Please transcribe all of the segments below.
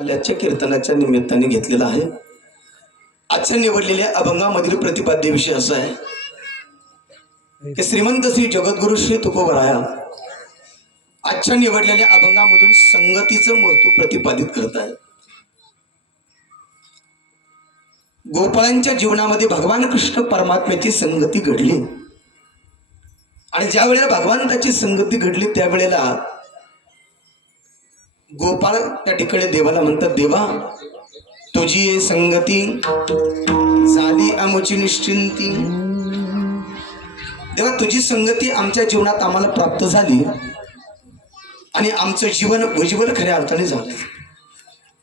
आल्याच्या कीर्तनाच्या निमित्ताने घेतलेला आहे। आजच्या निवडलेल्या अभंगामधील प्रतिपाद्य विषय असा आहे की श्रीमंत श्री जगद्गुरु श्री तुकोबराया आजच्या निवडलेल्या अभंगामधून संगतीचं महत्व प्रतिपादित करत आहे। गोपाळांच्या जीवनामध्ये भगवान कृष्ण परमात्म्याची संगती घडली आणि ज्या वेळेला भगवंताची संगती घडली त्यावेळेला गोपाळ त्या ठिकाणी देवाला म्हणतात, देवा तुझी संगती झाली आमची निश्चिंती। देवा तुझी संगती आमच्या जीवनात आम्हाला प्राप्त झाली आणि आमचं जीवन उज्ज्वल खऱ्या अर्थाने झालं।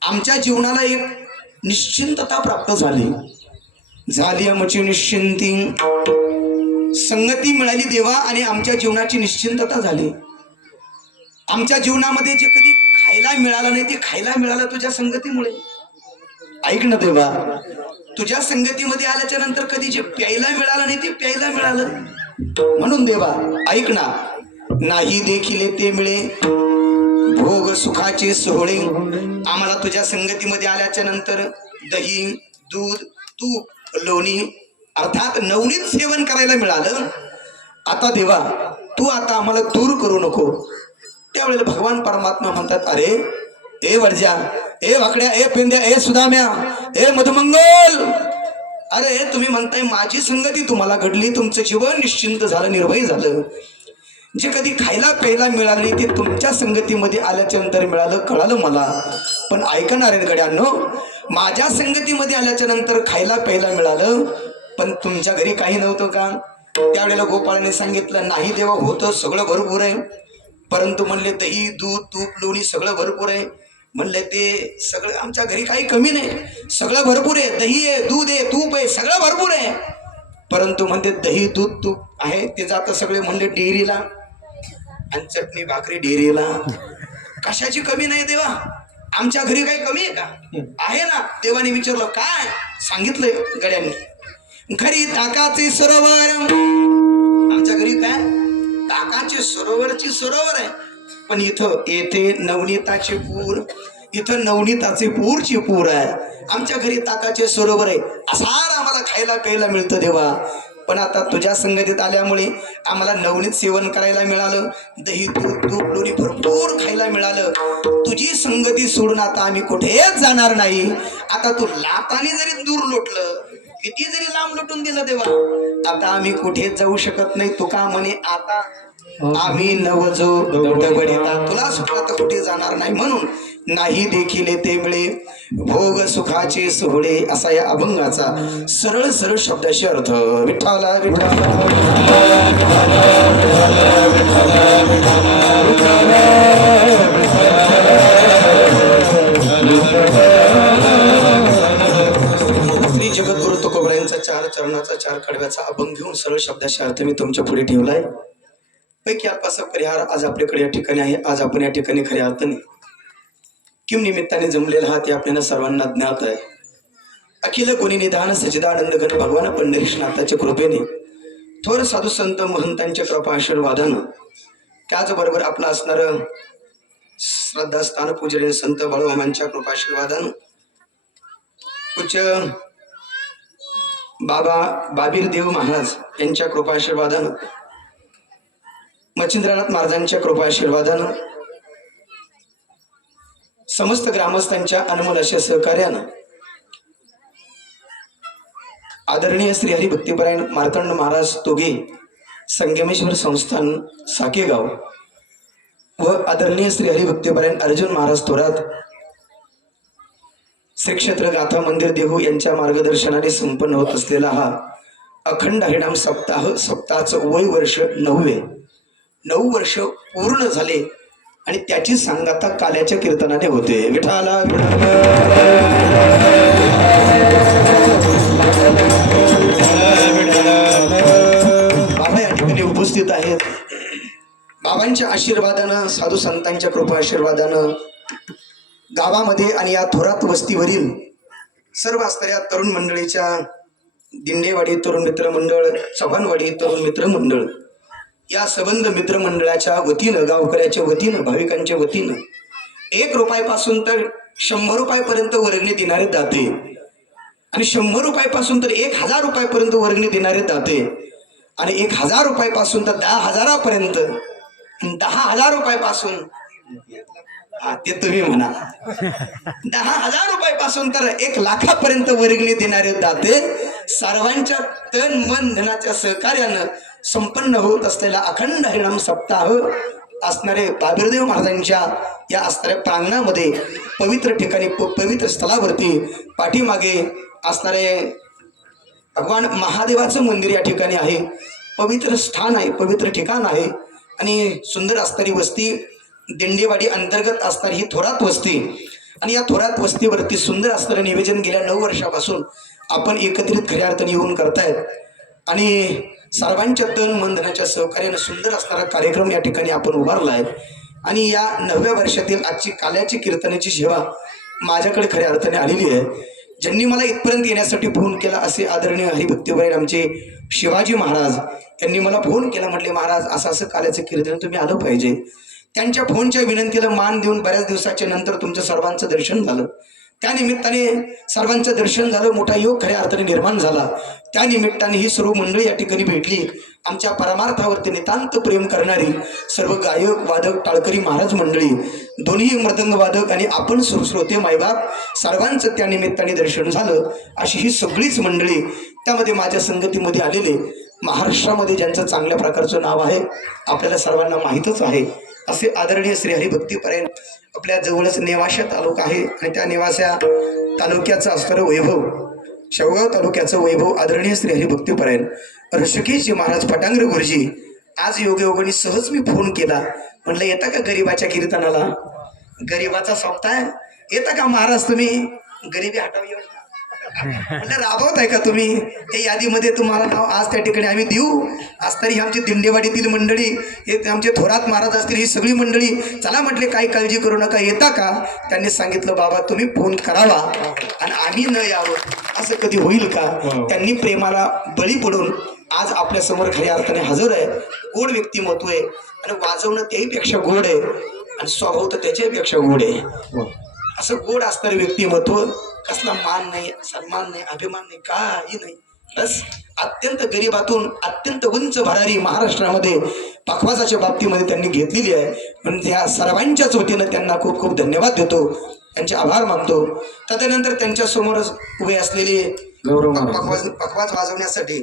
आमच्या जीवनाला एक निश्चिंतता प्राप्त झाली आमची निश्चिंती। संगती मिळाली देवा आणि आमच्या जीवनाची निश्चिंतता झाली। आमच्या जीवनामध्ये जे कधी खायला मिळालं नाही ते खायला मिळालं तुझ्या संगतीमुळे। ऐक ना देवा, तुझ्या संगतीमध्ये आल्याच्या नंतर कधी जे प्यायला मिळालं नाही ते प्यायला मिळालं। म्हणून देवा ऐक ना, नाही देखील ते मिळे भोग सुखाचे सोहळे। आम्हाला तुझ्या संगतीमध्ये आल्याच्या नंतर दही दूध तूप लोणी अर्थात नवनीत सेवन करायला मिळालं। आता देवा तू आता आम्हाला दूर करू नको। त्यावेळेला भगवान परमात्मा म्हणतात, अरे ए वर्जा, ए वाकड्या, ए पेंद्या, ए सुदाम्या, ए मधुमंगल, अरे तुम्ही म्हणताय माझी संगती तुम्हाला घडली, तुमचं जीवन निश्चिंत झालं, निर्भय झालं। जे कधी खायला प्यायला मिळाले ते तुमच्या संगतीमध्ये आल्याच्या नंतर मिळालं, कळालं मला। पण ऐकणारे गड्यांनो, माझ्या संगतीमध्ये आल्याच्या नंतर खायला प्यायला मिळालं पण तुमच्या घरी काही नव्हतं का? त्यावेळेला गोपाळाने सांगितलं, नाही देवा होतं सगळं भरपूर आहे, परंतु म्हणले दही दूध तूप लोणी सगळं भरपूर आहे। म्हणले ते सगळं आमच्या घरी काही कमी नाही, सगळं भरपूर आहे, दही आहे दूध आहे तूप आहे सगळं भरपूर आहे। परंतु म्हणते दही दूध तूप आहे ते जातं सगळे म्हणले डेअरीला आणि चटणी भाकरी डेअरीला। कशाची कमी नाही देवा, आमच्या घरी काही कमी आहे का? आहे ना। देवाने विचारलं काय? सांगितलंय गड्यांनी, घरी ताकाचे सरोवर। आमच्या घरी काय? ताकाचे सरोवरची सरोवर आहे, पण इथं येथे नवनीताचे पूर, इथं नवनीताचे पूरची पूर आहे। आमच्या घरी ताकाचे सरोवर आहे, असार आम्हाला खायला प्यायला मिळतं देवा। पण आता तुझ्या संगतीत आल्यामुळे आम्हाला नवनीत सेवन करायला मिळालं, दही दूध तूप लोणी भरपूर खायला मिळालं। तुझी संगती सोडून आता आम्ही कुठेच जाणार नाही। आता तू लाताने जरी दूर लोटलं, किती जरी लांब लुटून दिलं देवा, आता आम्ही कुठेच जाऊ शकत नाही। तुका म्हणे आता आम्ही नवजो दबडेता, तुला सुद्धा तर कुठे जाणार नाही। म्हणून नाही देखील ते मिळे भोग सुखाचे सोहळे, असा या अभंगाचा सरळ सरळ शब्दाशी अर्थ। विठ्ठला विठ्ठला श्री जगद्गुरु तुकोबरायांचा 4 चरणाचा 4 कडव्याचा अभंग घेऊन सरळ शब्दाशी अर्थ मी तुमच्या पुढे ठेवलाय। पैकी अल्पासा परिहार आज आपल्याकडे या ठिकाणी आहे। आज आपण या ठिकाणी खऱ्या अर्थाने किम निमित्ताने जमलेला हा ते आपल्याला सर्वांना ज्ञात आहे। अखिल गुणी निधान सचिदानंद घन भगवान पंढरीनाथाच्या कृपेने थोर साधू संत महंतांच्या कृपा आशीर्वादानं त्याचबरोबर आपलं असणारं श्रद्धास्थान पूजनीय संत बाळूमामांच्या कृपा आशीर्वादानं उच्च बाबा बाबीर देव महाराज यांच्या कृपा आशीर्वादानं मच्छिंद्रनाथ महाराजांच्या कृपा आशीर्वादानं समस्त ग्रामस्थांच्या अनमोल अशा सहकार्यानं आदरणीय श्री हरिभक्तीपरायण मार्तंड महाराज तोगे संगमेश्वर संस्थान साकेगाव व आदरणीय श्री हरिभक्तीपरायण अर्जुन महाराज थोरात श्री क्षेत्र गाथा मंदिर देहू यांच्या मार्गदर्शनाने संपन्न होत असलेला हा अखंड हरिनाम सप्ताह, सप्ताहाचं वय वर्ष 9 वर्ष पूर्ण झाले आणि त्याची सांगता काल्याच्या कीर्तनाने होते। विठाला बाबा या ठिकाणी उपस्थित आहेत। बाबांच्या आशीर्वादानं साधू संतांच्या कृपा आशीर्वादानं गावामध्ये आणि या थोरात वस्तीवरील सर्व असणाऱ्या तरुण मंडळीच्या दिंडेवाडी तरुण मित्र मंडळ, चव्हाणवाडी तरुण मित्र मंडळ या संबंध मित्रमंडळाच्या वतीनं, गावकऱ्याच्या वतीनं, भाविकांच्या वतीनं 1 रुपयापासून तर 100 रुपयापर्यंत वर्गणी देणारे दाते आणि 100 रुपयापासून तर 1000 रुपयापर्यंत वर्गणी देणारे दाते आणि 1000 रुपयापासून तर 10,000पर्यंत 10,000 रुपयापासून हा ते तुम्ही म्हणा 10,000 रुपयापासून तर 1,00,000पर्यंत वर्गणी देणारे दाते सर्वांच्या तन मन धनाच्या सहकार्यानं संपन्न होत असलेला अखंड हरिनाम सप्ताह असणारे बाबीरदेव महाराजांच्या या असणाऱ्या प्रांगणामध्ये पवित्र ठिकाणी पवित्र स्थळावरती पाठीमागे असणारे भगवान महादेवाचं मंदिर या ठिकाणी आहे. पवित्र स्थान आहे, पवित्र ठिकाण आहे आणि सुंदर असणारी वस्ती दिंडेवाडी अंतर्गत असणारी ही थोरात वस्ती आणि या थोरात वस्तीवरती सुंदर असणारं निवेदन गेल्या 9 वर्षापासून आपण एकत्रित खऱ्या अर्थाने येऊन करतायत आणि सर्वांच्या तन मन धनाच्या सहकार्याने सुंदर असणारा कार्यक्रम या ठिकाणी आपण उभारला आहे आणि या 9व्या वर्षातील आजची काल्याची कीर्तनाची सेवा माझ्याकडे खऱ्या अर्थाने आलेली आहे. ज्यांनी मला इथपर्यंत येण्यासाठी फोन केला असे आदरणीय हरिभक्तीवरील आमचे शिवाजी महाराज यांनी मला फोन केला, म्हटले महाराज असं असं काल्याचं कीर्तन तुम्ही आलं पाहिजे. त्यांच्या फोनच्या विनंतीला मान देऊन बऱ्याच दिवसाच्या नंतर तुमचं सर्वांचं दर्शन झालं. त्या निमित्ताने सर्वांचं दर्शन झालं, मोठा योग खऱ्या अर्थाने निर्माण झाला. त्या निमित्ताने ही सर्व मंडळी या ठिकाणी भेटली. आमच्या परमार्थावरती नितांत प्रेम करणारी सर्व गायक वादक टाळकरी महाराज मंडळी, दोन्ही मृदंग वादक आणि आपण श्रोते मायबाप सर्वांचं त्या निमित्ताने दर्शन झालं. अशी ही सगळीच मंडळी त्यामध्ये माझ्या संगतीमध्ये आलेले महाराष्ट्रामध्ये ज्यांचं चांगल्या प्रकारचं नाव आहे आपल्याला सर्वांना माहीतच आहे असे आदरणीय श्री हरिभक्तीपरायण आपल्या जवळच नेवासा तालुका आहे आणि त्या नेवासा तालुक्याचं असणारं वैभव, शेवगाव तालुक्याचं वैभव आदरणीय श्री हरिभक्तीपरायण ऋषिकेशजी महाराज फटांगरे गुरुजी आज योगायोगाने सहज मी फोन केला, म्हटलं येता का गरीबाच्या कीर्तनाला? गरीबाचा सप्ताह येता का महाराज? तुम्ही गरिबी हटावी म्हटलं राबवत आहे का तुम्ही? त्या यादीमध्ये तुम्हाला नाव आज त्या ठिकाणी आम्ही देऊ. आज तरी आमची दिंडेवाडीतील मंडळी, हे आमचे थोरात महाराज असतील, ही सगळी मंडळी चला म्हटले काही काळजी करू नका, येता का? त्यांनी सांगितलं बाबा तुम्ही फोन करावा आणि आम्ही न यावं असं कधी होईल का? त्यांनी प्रेमाला बळी पडून आज आपल्या समोर खऱ्या अर्थाने हजर आहे. गोड व्यक्तिमत्व आहे आणि वाजवणं त्याहीपेक्षा गोड आहे आणि स्वभाव तर त्याच्यापेक्षा गोड आहे. असं गोड असणारं व्यक्तिमत्व, कसला मान नाही, सन्मान नाही, अभिमान नाही, काही नाही, बस अत्यंत गरिबातून अत्यंत उंच भरारी महाराष्ट्रामध्ये पखवाजाच्या बाबतीमध्ये त्यांनी घेतलेली आहे. म्हणून त्या सर्वांच्याच वतीनं त्यांना खूप खूप धन्यवाद देतो, त्यांचे आभार मानतो. तदनंतर त्यांच्या समोरच उभे असलेले पखवाज वाजवण्यासाठी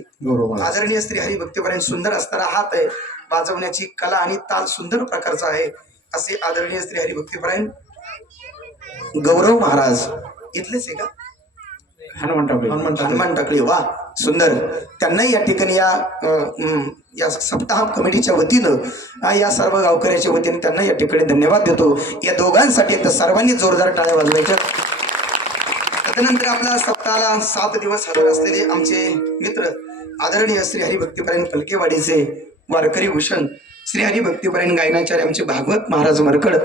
आदरणीय श्री हरिभक्तीपर्यंत सुंदर असणारा हात आहे, वाजवण्याची कला आणि ताल सुंदर प्रकारचा आहे असे आदरणीय श्री हरिभक्तीपर्यंत गौरव महाराज इथलेच आहे का? हनुमान टाकळी, वा सुंदर. त्यांनाही या ठिकाणी या सप्ताह कमिटीच्या वतीनं या सर्व गावकऱ्याच्या वतीने त्यांना या ठिकाणी धन्यवाद देतो. या दोघांसाठी तर सर्वांनी जोरदार टाळ्या वाजवायच्या. त्यानंतर आपल्या सप्ताहाला 7 दिवस हजर असलेले आमचे मित्र आदरणीय श्री हरिभक्तीपरायण पलकेवाडीचे वारकरी भूषण श्री हरिभक्तीपरायण गायनाचार्य आमचे भागवत महाराज मरकड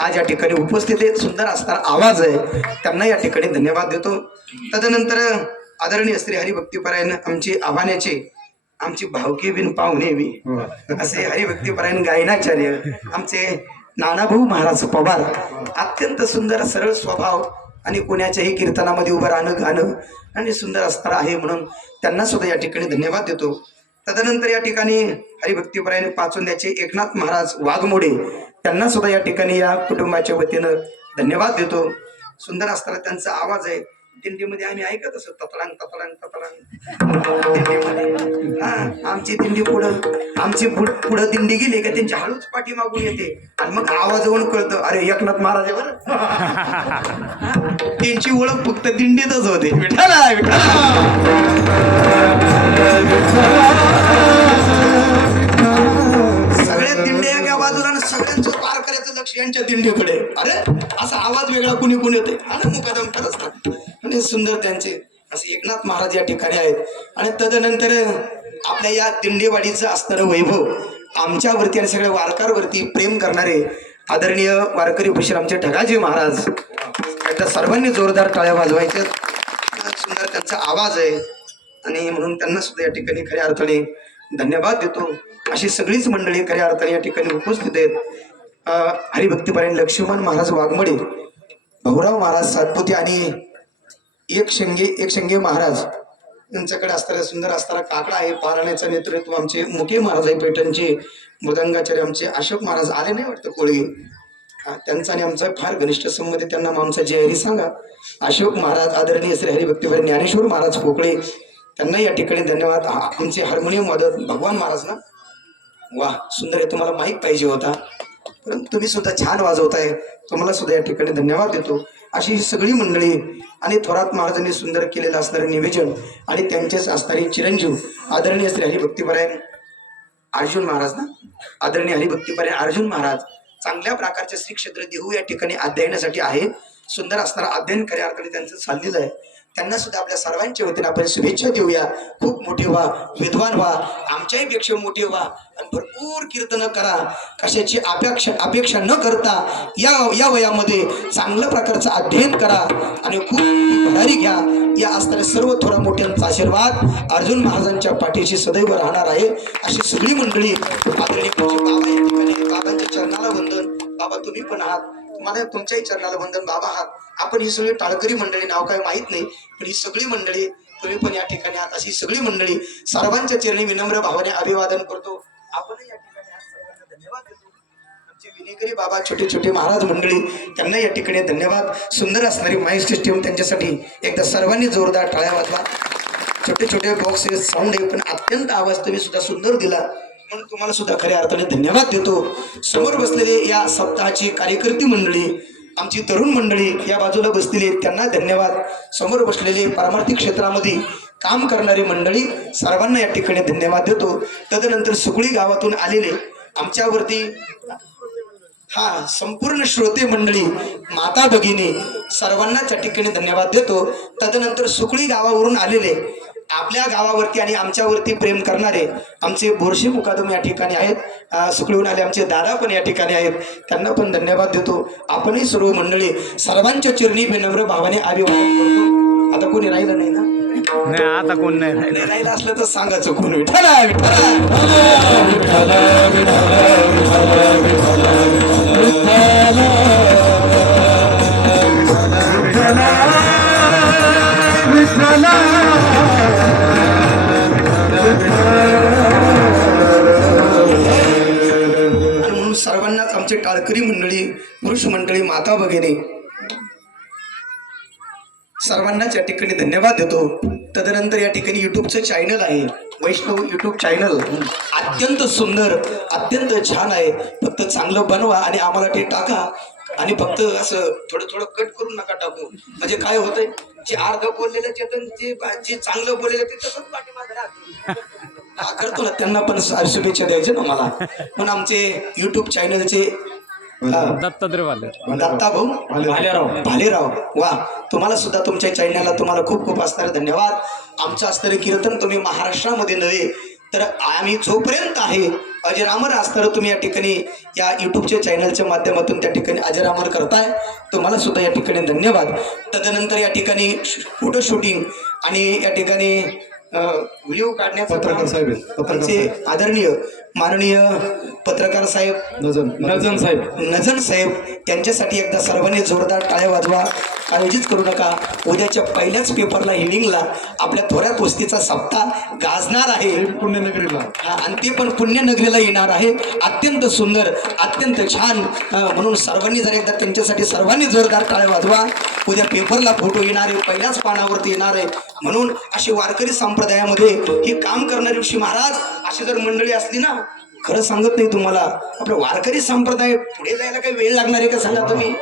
आज या ठिकाणी उपस्थित आहेत. सुंदर असणारा आवाज आहे, त्यांना या ठिकाणी धन्यवाद देतो. तदनंतर आदरणीय श्री हरिभक्तीपरायण आमचे आव्हानाचे आमची भावकी बिन पाहुणे बी असे हरिभक्तीपरायण गायनाचार्य आमचे नानाभाऊ महाराज पवार, अत्यंत सुंदर सरळ स्वभाव आणि कोणाच्याही कीर्तनामध्ये उभं राहणं गाणं आणि सुंदर असणारं आहे, म्हणून त्यांना सुद्धा या ठिकाणी धन्यवाद देतो. तदनंतर या ठिकाणी हरिभक्तीपरायण पाचोंद्याचे एकनाथ महाराज वाघमोडे त्यांना सुद्धा या ठिकाणी या कुटुंबाच्या वतीनं धन्यवाद देतो. सुंदर असताना त्यांचा आवाज आहे. दिंडीमध्ये आम्ही ऐकत असतो ततलांग ततलांग ततलांग दिंडीमध्ये. हा आमची दिंडी पुढं दिंडी गेली का त्यांची हळूच पाठी मागून येते आणि मग आवाज होऊन कळतं अरे एकनाथ महाराज आहे बरं. त्यांची ओळख फक्त दिंडीतच होते. विठ्ठला सगळ्या दिंड्या एका बाजूला आणि सगळ्यांचं पार करायचं लक्ष यांच्या दिंडीकडे. अरे असा आवाज वेगळा कुणी कुणी येते आणि मुकादम करत असतात आणि सुंदर त्यांचे असे एकनाथ महाराज या ठिकाणी आहेत. आणि तदनंतर आपल्या या दिंडेवाडीचं असणारं वैभव आमच्यावरती आणि सगळ्या वारकऱ्यांवरती प्रेम करणारे आदरणीय वारकरी भूषण आमचे ढगाजी महाराज, त्या सर्वांनी जोरदार टाळ्या वाजवायच्या. सुंदर त्यांचा आवाज आहे आणि म्हणून त्यांना सुद्धा या ठिकाणी खऱ्या अर्थाने धन्यवाद देतो. अशी सगळीच मंडळी खऱ्या अर्थाने या ठिकाणी उपस्थित आहेत. हरिभक्तीपरायण लक्ष्मण महाराज वाघमडे, भाऊराव महाराज सातपुते आणि एक शेंगे महाराज यांच्याकडे असताना सुंदर असताना काकडा आहे. पाराण्याचं नेतृत्व आमचे मुके महाराज आहे. पैठणचे मृदंगाचार्य आमचे अशोक महाराज आले नाही वाटतं कोळी. त्यांचा आणि आमचा फार घनिष्ठ संबंध. त्यांना आमचा जय हरी सांगा. अशोक महाराज आदरणीय श्री हरिभक्तीवर ज्ञानेश्वर महाराज पोकळे त्यांना या ठिकाणी धन्यवाद. आमचे हार्मोनियम वादक भगवान महाराज ना, वा सुंदर आहे. तुम्हाला माईक पाहिजे होता परंतु तुम्ही सुद्धा छान वाजवताय. तुम्हाला सुद्धा या ठिकाणी धन्यवाद देतो. अशी ही सगळी मंडळी आणि थोरात महाराजांनी सुंदर केलेलं असणारे निवेदन आणि त्यांचेच असणारे चिरंजीव आदरणीय श्री हरिभक्तीपरायण अर्जुन महाराज ना, आदरणीय हरिभक्तीपरायण अर्जुन महाराज चांगल्या प्रकारचे श्री क्षेत्र देहू या ठिकाणी अध्ययनासाठी आहे. सुंदर असणारा अध्ययन खऱ्या अर्थाने त्यांचं चाललेलं आहे. त्यांना सुद्धा आपल्या सर्वांच्या वतीने आपण शुभेच्छा देऊया. खूप मोठे व्हा, विद्वान व्हा, आमच्याही पेक्षा मोठे व्हा आणि भरपूर कीर्तन करा. कशाची अपेक्षा न करता या वयामध्ये चांगल्या प्रकारचं अध्ययन करा आणि खूप भरारी घ्या. या असणाऱ्या सर्व थोडा मोठ्यांचा आशीर्वाद अर्जुन महाराजांच्या पाठीशी सदैव राहणार आहे. अशी सगळी मंडळी आदरणीय बाबा या ठिकाणी बाबांच्या चरणाला वंदन. बाबा तुम्ही पण आहात, तुम्हाला तुमच्याही चरणाला वंदन बाबा आहात. आपण ही सगळी टाळकरी मंडळी, नाव काय माहित नाही पण ही सगळी मंडळी तुम्ही पण या ठिकाणी आहात. अशी सगळी मंडळी सर्वांच्या चरणी विनम्र भावाने अभिवादन करतो. आपण या ठिकाणी आज सर्वांना धन्यवाद देतो. आमचे विनेकरी बाबा छोटे छोटे महाराज मंडळी त्यांना या ठिकाणी धन्यवाद. सुंदर असणारी माईक सिस्टीम त्यांच्यासाठी एकदा सर्वांनी जोरदार टाळ्या वाजवा. छोटे छोटे बॉक्सेस साऊंड आहे पण अत्यंत आवाज तुम्ही सुद्धा सुंदर दिला म्हणून तुम्हाला सुद्धा खऱ्या अर्थाने धन्यवाद देतो. समोर बसलेले या सप्ताहाची कार्यकर्ती मंडळी, आमची तरुण मंडळी या बाजूला बसलेली त्यांना धन्यवाद. समोर बसलेले पारमार्थिक क्षेत्रामध्ये काम करणारी मंडळी सर्वांना या ठिकाणी धन्यवाद देतो. तदनंतर सुकळी गावातून आलेले आमच्यावरती संपूर्ण श्रोते मंडळी, माता भगिनी सर्वांनाच या ठिकाणी धन्यवाद देतो. तदनंतर सुकळी गावावरून आलेले आपल्या गावावरती आणि आमच्यावरती प्रेम करणारे आमचे बोरशी मुकादम या ठिकाणी आहेत. सुकळीहून आले आमचे दादा पण या ठिकाणी आहेत, त्यांना पण धन्यवाद देतो. आपणही सर्व मंडळी सर्वांच्या चरणी विनम्र भावाने अभिवादन करतो. आता कोणी राहिलं नाही ना? नाही, आता कोण नाही राहिलं असलं तर सांगायचं कोण विठ्ठल आहे, म्हणून सर्वांनाच आमचे टाळकरी मंडळी, पुरुष मंडळी, माता भगिनी सर्वांनाच या ठिकाणी धन्यवाद देतो. तदनंतर या ठिकाणी युट्यूबचं चॅनल आहे, वैष्णव युट्यूब चॅनल अत्यंत सुंदर, अत्यंत छान आहे. फक्त चांगलं बनवा आणि आम्हाला ते टाका आणि फक्त असं थोडं थोडं कट करून नका टाकू. म्हणजे काय होतंय, जे अर्ध बोललेलं चेतन जे चांगलं बोललेलं ते तसंच पाठीमागे राहतं. करतो ना, त्यांना पण शुभेच्छा द्यायचे ना मला. पण आमचे युट्यूब चॅनलचे दत्ता भाऊ भालेराव, वा तुम्हाला सुद्धा तुमच्या चॅनलला तुम्हाला खूप खूप असणारे धन्यवाद. आमचं असणारे कीर्तन तुम्ही महाराष्ट्रामध्ये नव्हे तर आम्ही जोपर्यंत आहे अजरामर असणारं तुम्ही या ठिकाणी या युट्यूबच्या चॅनलच्या माध्यमातून त्या ठिकाणी अजरामर करताय. तुम्हाला सुद्धा या ठिकाणी धन्यवाद. तदनंतर या ठिकाणी फोटो शूटिंग आणि या ठिकाणी व्हिडिओ काढण्याचं पत्रकार आदरणीय माननीय पत्रकार साहेब नजन साहेब त्यांच्यासाठी एकदा सर्वांनी जोरदार टाळ्या वाजवा. काळजीच करू नका, उद्याच्या पहिल्याच पेपरला हिलिंगला आपल्या थोड्यात वस्तीचा सप्ताह गाजणार आहे पुण्यनगरीला, आणि ते पण पुण्यनगरीला येणार आहे. अत्यंत सुंदर, अत्यंत छान. म्हणून सर्वांनी जर एकदा त्यांच्यासाठी सर्वांनी जोरदार टाळ्या वाजवा. उद्या पेपरला फोटो येणार आहे, पहिल्याच पानावरती येणार आहे. म्हणून अशी वारकरी संप्रदायामध्ये हे काम करणारे ऋषी महाराज अशी जर मंडळी असली ना, खरं सांगत नाही तुम्हाला, आपलं वारकरी संप्रदाय पुढे जायला काही वेळ लागणार आहे का सांगा तुम्ही?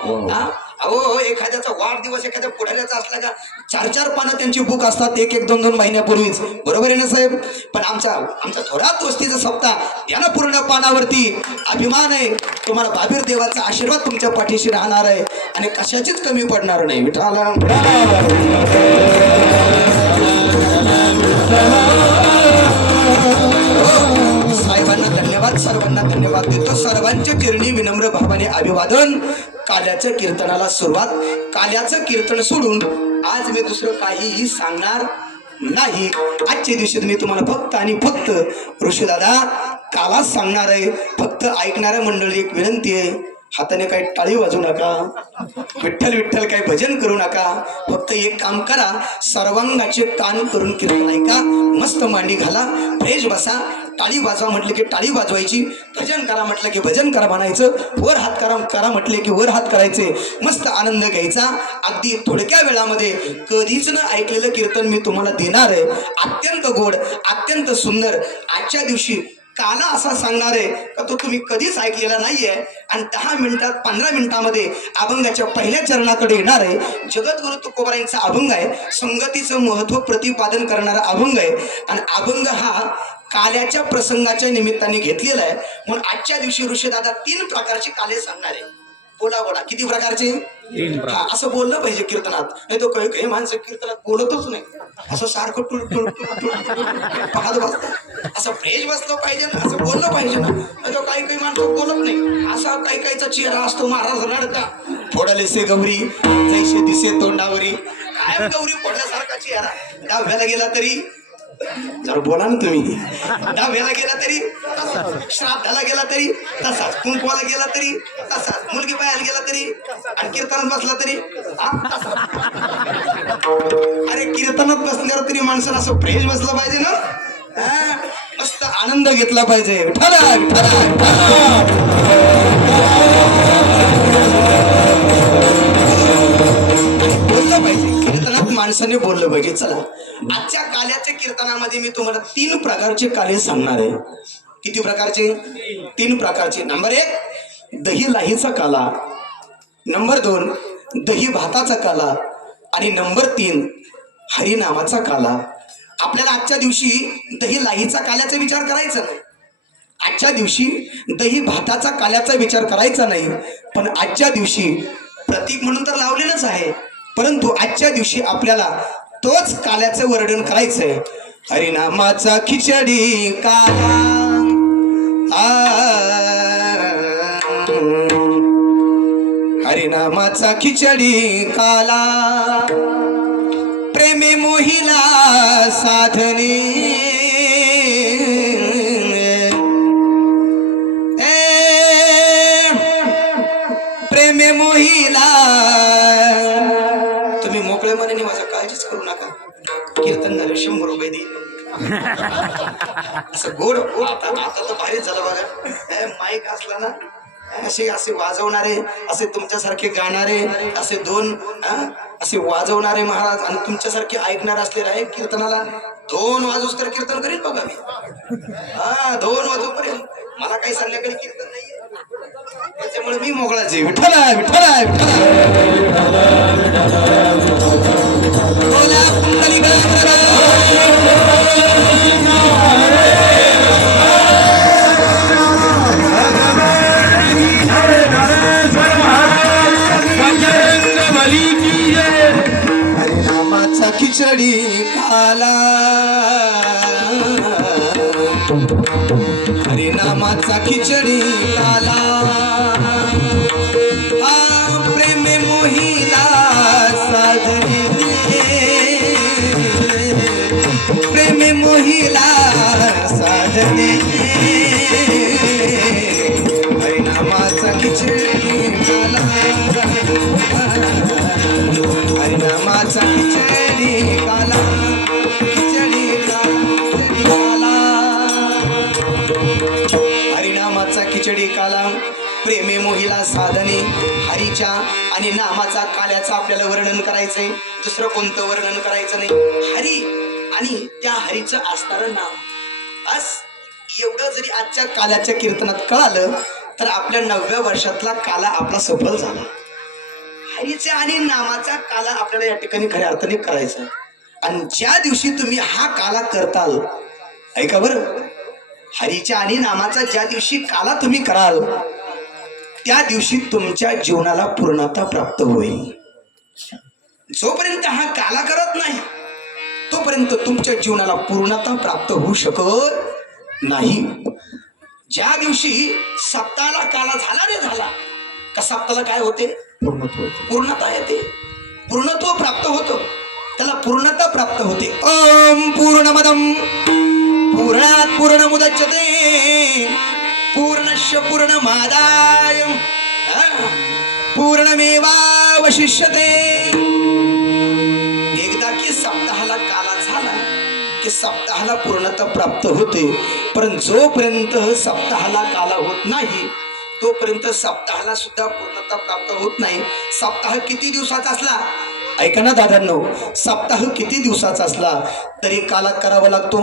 अहो, एखाद्याचा वाढदिवस एखाद्या पुढाऱ्याचा असला का 4-4 पानं त्यांची बुक असतात, 1-1, 2-2 महिन्यापूर्वीच, बरोबर आहे ना साहेब? पण आमचा थोड्याच वस्तीचा सप्ताह त्यांना पूर्ण पानावरती अभिमान आहे. तुम्हाला भाबीर देवाचा आशीर्वाद तुमच्या पाठीशी राहणार आहे आणि कशाचीच कमी पडणार नाही. विठाला साहेबांना धन्यवाद, सर्वांना धन्यवाद देतो. सर्वांच्या चरणी विनम्र भावाने अभिवादन. काल्याच्या कीर्तनाला सुरुवात. काल्याचं कीर्तन सोडून आज मी दुसरं काहीही सांगणार नाही. आजच्या दिवशी मी तुम्हाला फक्त आणि फक्त ऋषीदादा कालाच सांगणार आहे. फक्त ऐकणाऱ्या मंडळी एक विनंती आहे, हाताने काही टाळी वाजवू नका, विठ्ठल विठ्ठल काही भजन करू नका. फक्त एक काम करा, सर्वांगाचे कान करून कीर्तन ऐका, मस्त मांडी घाला, फ्रेश बसा. टाळी वाजवा म्हटले की टाळी वाजवायची, भजन करा म्हटलं की भजन करा म्हणायचं, वर हात करा म्हटले की वर हात करायचे, मस्त आनंद घ्यायचा. अगदी थोडक्या वेळामध्ये कधीच न ऐकलेलं कीर्तन मी तुम्हाला देणार आहे, अत्यंत गोड, अत्यंत सुंदर. आजच्या दिवशी काला असा सांगणार आहे का तो तुम्ही कधीच ऐकलेला नाहीये. आणि 10 मिनिटात 15 मिनिटामध्ये अभंगाच्या पहिल्या चरणाकडे येणार आहे. जगद्गुरु तुकोबारायांचा अभंग आहे, संगतीचं महत्व प्रतिपादन करणारा अभंग आहे. आणि अभंग हा काल्याच्या प्रसंगाच्या निमित्ताने घेतलेला आहे. म्हणून आजच्या दिवशी ऋषीदादा 3 प्रकारचे काले सांगणार आहे. बोला बोला, किती प्रकारचे? असं बोललं पाहिजे कीर्तनात, नाही तो काही माणसं कीर्तनात बोलतच नाही, असं सारखं टुल टुल टुल टुल पाहत बसतात. असं फ्रेश बसलं पाहिजे ना, असं बोललं पाहिजे ना, नाही तो काही माणसं बोलत नाही. असा काहीचा चेहरा असतो महाराज रडता, फोडलेसे गौरी जैसे दिसे तोंडावरी, कायम गौरी फोडल्यासारखा चेहरा. दहाव्याला गेला तरी, जरा बोला ना तुम्ही, दहाव्याला गेला तरी तसाच, श्राद्धाला गेला तरी तसाच, कुंकवाला गेला तरी तसाच, मुलगी बायाला गेला तरी, आणि कीर्तनात बसला तरी तसाच. अरे कीर्तनात बसल्यावर तरी माणसाला असं फ्रेश बसलं पाहिजे ना, मस्त आनंद घेतला पाहिजे. विठ्ठला विठ्ठला बोललं पाहिजे, कीर्तनात माणसाने बोललं पाहिजे. चला, आजच्या काल्याच्या कीर्तनामध्ये मी तुम्हाला 3 प्रकारचे काले सांगणार आहे. किती प्रकारचे? 3 प्रकारचे. नंबर 1 दही लाहीचा काला, नंबर 2 दही भाताचा काला, आणि नंबर 3 हरिनामाचा काला. आपल्याला आजच्या दिवशी दही लाहीचा काल्याचा विचार करायचा नाही, आजच्या दिवशी दही भाताचा काल्याचा विचार करायचा नाही. पण आजच्या दिवशी प्रतीक म्हणून तर लावलेलंच आहे, परंतु आजच्या दिवशी आपल्याला तोच काल्याचं वर्णन करायचंय. हरिनामाचा खिचडी काला, हरिनामाचा खिचडी काला, प्रेमे मोहिला साधने, प्रेमे मोहिला. तुम्ही मोकळे मनाने माझ्या काळजीच करू नका, कीर्तन झालं 100 रुपये देईल. असं गोड आता तर भारी झालं बघा. माईक असला ना, असे वाजवणारे, असे तुमच्यासारखे गाणारे, असे 2 असे वाजवणारे महाराज, आणि तुमच्यासारखे ऐकणार असलेले आहे. कीर्तनाला 2 वाजूस तर कीर्तन करीन बघा मी. 2 वाजूपर्यंत मला काही संध्याकाळी कीर्तन नाहीये, त्याच्यामुळे मी मोकळाच आहे. विठ्ठला विठ्ठला विठ्ठला बोला हरिनामाचा खिचडी काला, हरिनामाचा खिचडी काला, प्रेमे मोहिला साधने, प्रेमे मोहिला साधने, हरिनामाचा खिचडी काला, हरिनामाचा खिचडी काला, खिचडी काला, हरिनामाचा खिचडी काला, प्रेमे मोहिला साधने. हरीच्या आणि नामाचा काल्याचा आपल्याला वर्णन करायचंय, दुसरं कोणतं वर्णन करायचं नाही. हरी आणि त्या हरीचं असणारं नाम, बस एवढं जरी आजच्या काल्याच्या कीर्तनात कळालं तर आपल्या 9व्या वर्षातला काला आपला सफल झाला. हरीच्या आणि नामाचा काला आपल्याला या ठिकाणी खऱ्या अर्थाने करायचा. आणि ज्या दिवशी तुम्ही हा काला करताल, ऐका बरं, हरीच्या आणि नामाचा ज्या दिवशी काला तुम्ही कराल त्या दिवशी तुमच्या जीवनाला पूर्णता प्राप्त होईल. जोपर्यंत हा काला करत नाही तोपर्यंत तुमच्या जीवनाला पूर्णता प्राप्त होऊ शकत नाही. ज्या दिवशी सप्ताहाला काला झाला रे झाला का सप्ताहाला काय होते? पूर्णता येते, पूर्णत्व प्राप्त होतं, त्याला पूर्णता प्राप्त होते. ओम पूर्णमदम पूर्णात पूर्णमुदच्यते पूर्णस्य पूर्णमादाय पूर्णमेवावशिष्यते. एकदा की सप्ताहाला काला झाला की सप्ताहाला पूर्णता प्राप्त होते, परंतु जोपर्यंत सप्ताहाला काला होत नाही तोपर्यंत सप्ताहाला सुद्धा पूर्णता प्राप्त होत नाही. सप्ताह किती दिवसाचा असला, ऐका ना दादांनो, सप्ताह किती दिवसाचा असला तरी काला करावा लागतो.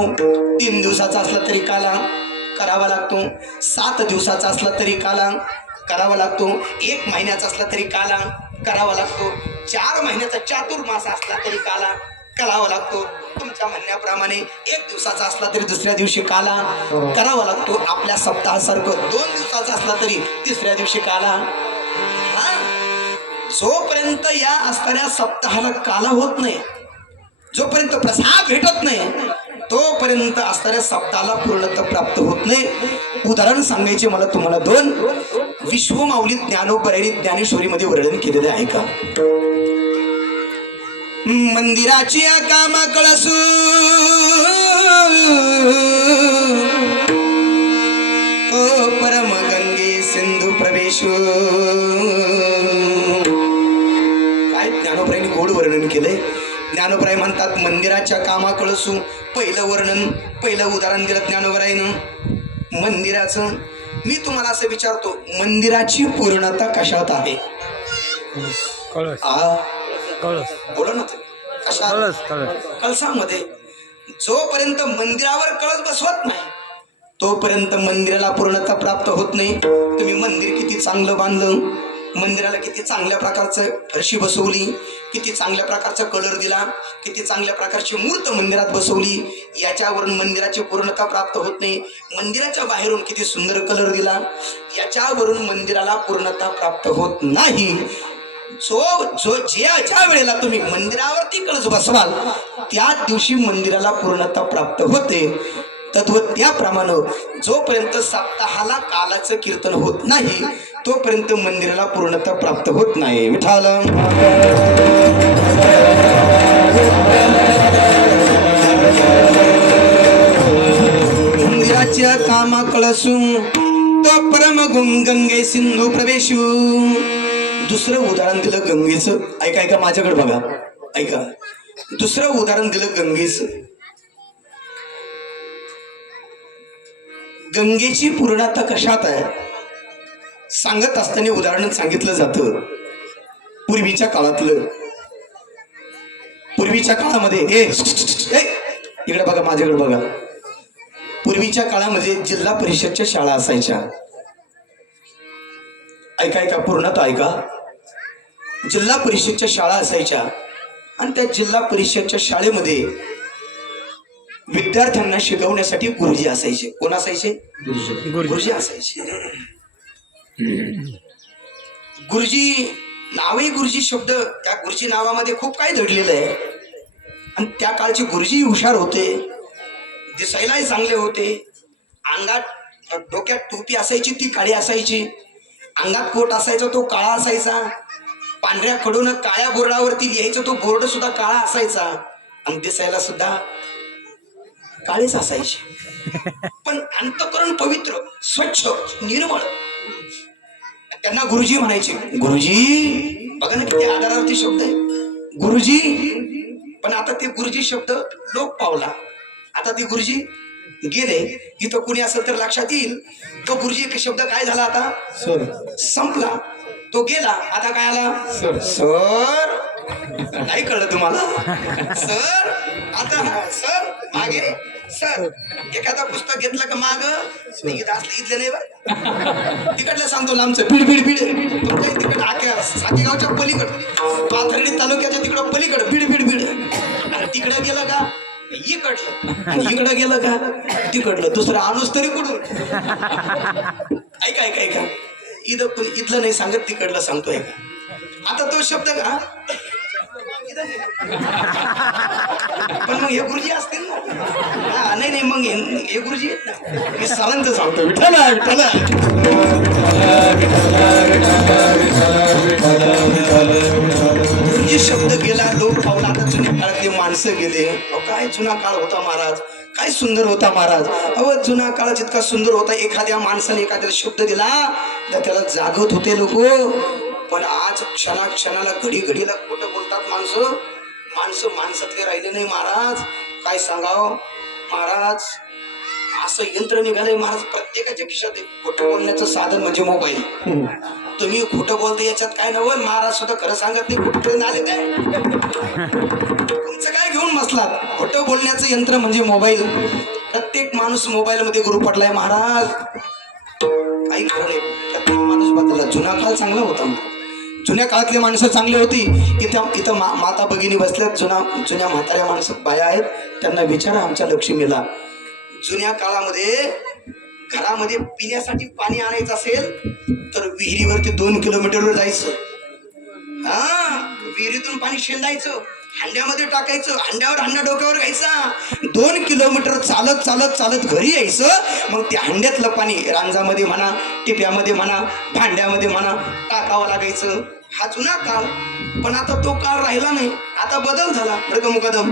3 दिवसाचा असला तरी काला करावा लागतो. 7 दिवसाचा असला तरी काला करावा लागतो. 1 महिन्याचा असला तरी काला करावा लागतो. 4 महिन्याचा चातुर्मास असला तरी काला करावा लागतो. तुमच्या म्हणण्याप्रमाणे 1 दिवसाचा असला तरी दुसऱ्या दिवशी काला करावा लागतो. आपल्या सप्ताहासारखं 2 दिवसाचा असला तरी तिसऱ्या दिवशी काला. जोपर्यंत या असणाऱ्या सप्ताहाला काला होत नाही, जोपर्यंत प्रसाद भेटत नाही तोपर्यंत असणाऱ्या सप्ताहाला पूर्णता प्राप्त होत नाही. उदाहरण सांगायचे मला तुम्हाला 2 विश्वमाऊली ज्ञानोबरायनी ज्ञानेश्वरीमध्ये वर्णन केलेले आहे का. मंदिराची कामा कळसू तो परम गंगे सिंधू प्रवेशू. काय ज्ञानोबरायनी गोड वर्णन केलंय. ज्ञानोबराय म्हणतात मंदिराच्या कामा कळसू. पहिलं उदाहरण दिलं ज्ञानोबरायनं मंदिराचं. मी तुम्हाला असं विचारतो, मंदिराची पूर्णता कशात आहे? कळस कळस बोला ना तुम्ही. कशात? कळस कळस कळसामध्ये. जोपर्यंत मंदिरावर कळस बसवत नाही तोपर्यंत मंदिराला पूर्णता प्राप्त होत नाही. तुम्ही मंदिर किती चांगलं बांधलं, मंदिराला किती चांगल्या प्रकारचं फरशी बसवली, किती चांगल्या प्रकारचा कलर दिला, किती चांगल्या प्रकारची मूर्त मंदिरात बसवली, याच्यावरून मंदिराची पूर्णता प्राप्त होत नाही. मंदिराच्या बाहेरून किती सुंदर कलर दिला, याच्यावरून मंदिराला पूर्णता प्राप्त होत नाही. ज्या वेळेला तुम्ही मंदिरावरती कळस बसवाल त्याच दिवशी मंदिराला पूर्णता प्राप्त होते. तद्वत त्याप्रमाणे जोपर्यंत सप्ताहाला कालाचं कीर्तन होत नाही तोपर्यंत मंदिराला पूर्णता प्राप्त होत नाही. विठाल मंदिराच्या कामा कळसू तो परम गंगे सिंधू प्रवेशू. दुसरं उदाहरण दिलं गंगेचं. ऐका माझ्याकडे बघा, ऐका. दुसरं उदाहरण दिलं गंगेचं. गंगेची पूर्णता कशात आहे सांगत असताना उदाहरण सांगितलं जातं पूर्वीच्या काळातलं. पूर्वीच्या काळामध्ये इकडे बघा, माझ्याकडे बघा. पूर्वीच्या काळामध्ये जिल्हा परिषदच्या शाळा असायच्या. ऐका पूर्णता ऐका. जिल्हा परिषदच्या शाळा असायच्या आणि त्या जिल्हा परिषदच्या शाळेमध्ये विद्यार्थ्यांना शिकवण्यासाठी गुरुजी असायचे. कोण असायचे? गुरुजी असायचे. गुरुजी नावही गुरुजी शब्द, त्या गुरुजी नावामध्ये खूप काही दडलेलं आहे. आणि त्या काळचे गुरुजी हुशार होते, दिसायलाही चांगले होते. अंगात डोक्यात टोपी असायची ती काळी असायची, अंगात कोट असायचा तो काळा असायचा, पांढऱ्या खडून काळ्या बोर्डावरती लिहायचं तो बोर्ड सुद्धा काळा असायचा आणि दिसायला सुद्धा काळेच असायचे. पण अंतःकरण पवित्र, स्वच्छ, निर्मळ. त्यांना गुरुजी म्हणायचे. गुरुजी बघा ना किती आधारावरती शब्द आहे, गुरुजी. पण आता ते गुरुजी शब्द लोप पावला. आता ते गुरुजी गेले. इथं कुणी असेल तर लक्षात येईल तो गुरुजी शब्द काय झाला आता, सर, संपला. तो गेला. आता काय आला, सर. सर नाही कळलं तुम्हाला? सर आता सर मागे सर. एखादा पुस्तक घेतलं का माग इथलं नाही बरं, तिकडलं सांगतो लांबचं बीड बीड बीड. तुमच्या तिकडं आख्या सातेगावच्या पलीकड, पाथर्डी तालुक्याच्या तिकडं पलीकड बीड बीड बीड. आणि तिकडं गेलं का इकडलं, आणि इकडं गेलं का तिकडलं. दुसरं आणूस तरी कुठून. ऐका इथलं नाही सांगत, तिकडलं सांगतोय का. आता तो शब्द का पण मग हे गुरुजी असतील ना. नाही मग हे गुरुजी आहेत ना. मी सरांचं सांगतो. विठ्ठल विठ्ठल. गुरुजी शब्द गेला, लोक पावला. आता जुन्या काळातले माणसं गेले. काय जुना काळ होता महाराज. काय सुंदर होता महाराज. अहो जुना काळ जितका सुंदर होता, एखाद्या माणसाने एखाद्याला शब्द दिला तर त्याला जागत होते लोक. पण आज क्षणाला घडीला खोटं बोलतात माणसं. माणसातले राहिले नाही महाराज. काय सांगाव महाराज, असं यंत्र निघालंय महाराज. प्रत्येकाच्या खिशात खोटं बोलण्याचं साधन म्हणजे मोबाईल. तुम्ही खोटं बोलते याच्यात काय नवल. महाराज सुद्धा खरं सांगत नाही. कुठपर्यंत आले काय, तुमचं काय घेऊन बसलात. खोटं बोलण्याचं यंत्र म्हणजे मोबाईल. प्रत्येक माणूस मोबाईल मध्ये गुरु पडलाय महाराज. काही खरं नाही. प्रत्येक माणूस बदलला. जुना काळ चांगला होता महाराज. जुन्या काळातली माणसं चांगली होती. इथं माता भगिनी बसल्यात. जुन्या म्हाताऱ्या माणसं बाया आहेत, त्यांना विचारा आमच्या लक्ष्मीला. जुन्या काळामध्ये घरामध्ये पिण्यासाठी पाणी आणायचं असेल तर विहिरीवरती 2 किलोमीटरवर जायचं. विहिरीतून पाणी शेंदायचं, हांड्यामध्ये टाकायचं, हांड्यावर हांडा डोक्यावर घ्यायचा, 2 किलोमीटर चालत घरी यायचं. मग त्या हांड्यातलं पाणी रांजामध्ये म्हणा, टिप्यामध्ये म्हणा, भांड्यामध्ये म्हणा टाकावं लागायचं. हा जुना काळ. पण आता तो काळ राहिला नाही. आता बदल झाला बरं का मुकादम.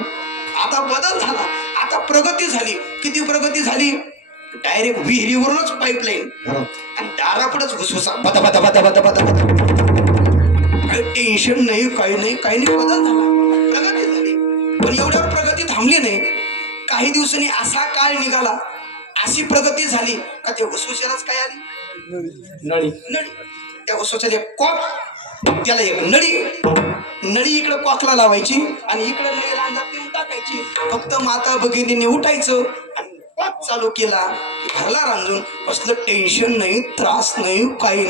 आता बदल झाला. आता प्रगती झाली. किती प्रगती झाली. डायरेक्ट विहिरीवरूनच पाईपलाईन आणि दाराकडेच घुसघुसा बता बता बता बता बता बता. काही टेन्शन नाही, काही नाही. बदल झाला, प्रगती झाली. पण एवढ्यावर प्रगती थांबली नाही. काही दिवसांनी असा काळ निघाला, अशी प्रगती झाली का त्या घुसघुशालाच काय आली, नळी. त्या घुसघुशाला एक कॉक, त्याला एक नळी इकडे कॉकला लावायची आणि इकडे नळी रांजात देऊन टाकायची. फक्त माता भगिनीने उठायचं आणि कॉक चालू केला की भरला रांजून. कसलं टेन्शन नाही, त्रास नाही, काही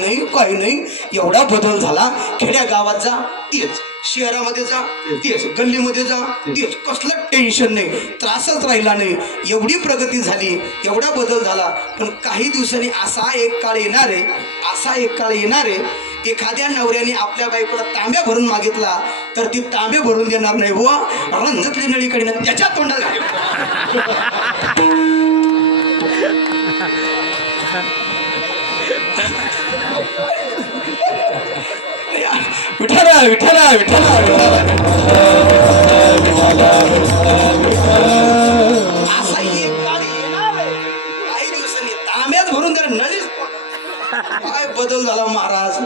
नाही. एवढा बदल झाला. खेड्या गावात जा तेच, शहरामध्ये जा तेच, गल्लीमध्ये जा तेच. कसलं टेन्शन नाही, त्रासच राहिला नाही. एवढी प्रगती झाली, एवढा बदल झाला. पण काही दिवसांनी असा एक काळ येणार आहे, एखाद्या नवऱ्याने आपल्या बायकोला तांब्या भरून मागितला तर ती तांबे भरून देणार नाही. व रंजतली नळीकडे ना त्याच्या तोंडाला विठाला असा एक काळ येणार आहे. काही दिवसांनी तांब्यात भरून त्याला नळीच. काय बदल झाला महाराज.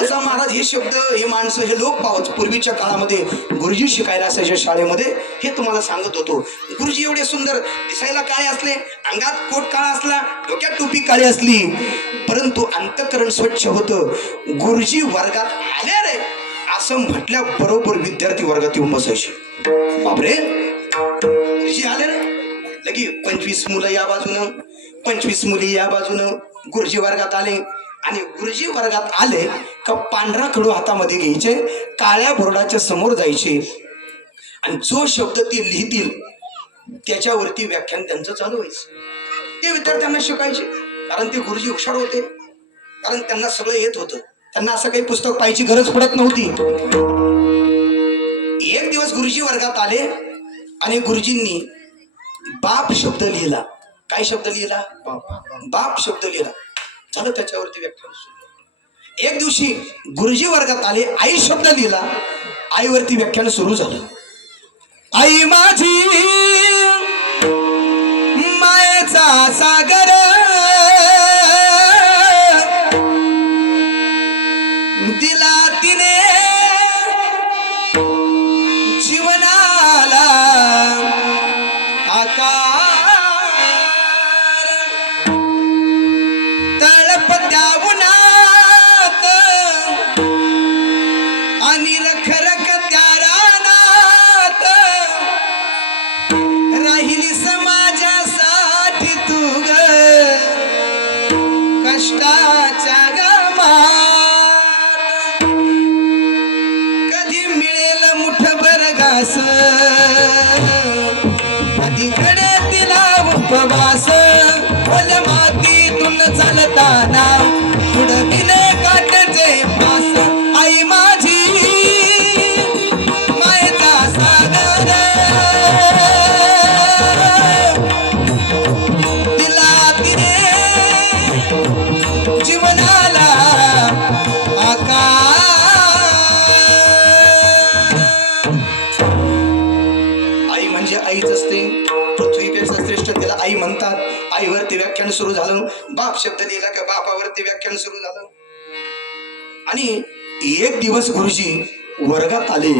असा महाराज हे शब्द, हे माणसं, हे लोक पावत. पूर्वीच्या काळामध्ये गुरुजी शिकायला असायच्या शाळेमध्ये. हे तुम्हाला सांगत होतो. गुरुजी एवढे सुंदर दिसायला काळे असले, अंगात कोट काळा असला, डोक्यात टोपी काळी असली, परंतु अंतःकरण स्वच्छ होतं. गुरुजी वर्गात आले रे असं म्हटल्या बरोबर विद्यार्थी वर्गात येऊन बसायचे. बापरे, गुरुजी आले रे. लगी 25 मुलं या बाजूनं, 25 मुली या बाजूनं गुरुजी वर्गात आले. आणि गुरुजी वर्गात आले का पांढरा खडू हातामध्ये घ्यायचे, काळ्या बोर्डाच्या समोर जायचे आणि जो शब्द ते लिहितील त्याच्यावरती व्याख्यान त्यांचं चालू व्हायचं. ते विद्यार्थ्यांना शिकायचे. कारण ते गुरुजी हुशार होते, कारण त्यांना सगळं येत होतं. त्यांना असं काही पुस्तक पाहायची गरज पडत नव्हती. एक दिवस गुरुजी वर्गात आले आणि गुरुजींनी बाप शब्द लिहिला. काय शब्द लिहिला, बाप शब्द लिहिला. झालं त्याच्यावरती व्याख्यान सुरू. एक दिवशी गुरुजी वर्गात आले, आई शब्द लिहिला. आईवरती व्याख्यान सुरू झालं. आई माझी मायेचा सागर, दिला तिने जीवनाला आकार. तळपत्या उन्हात आणि रखरख त्या रानात राहिली समाजासाठी तू ग कष्टाच्या गमात. कधी मिळेल मुठभर घास, कधी कडे तिला उपवास. ओल्या मातीतून चालताना पुढं दिले काट्याचे फास. आई माझी मायेचा सागर, दिला तिने जीवनाला आकार. आई म्हणजे आईच असते. पृथ्वीपेक्षा श्रेष्ठ लिहिलं आई म्हणतात, आईवरती व्याख्यान सुरू झालं. बाप शब्द लिहिला का बापावरती व्याख्यान सुरू झालं. आणि एक दिवस गुरुजी वर्गात आले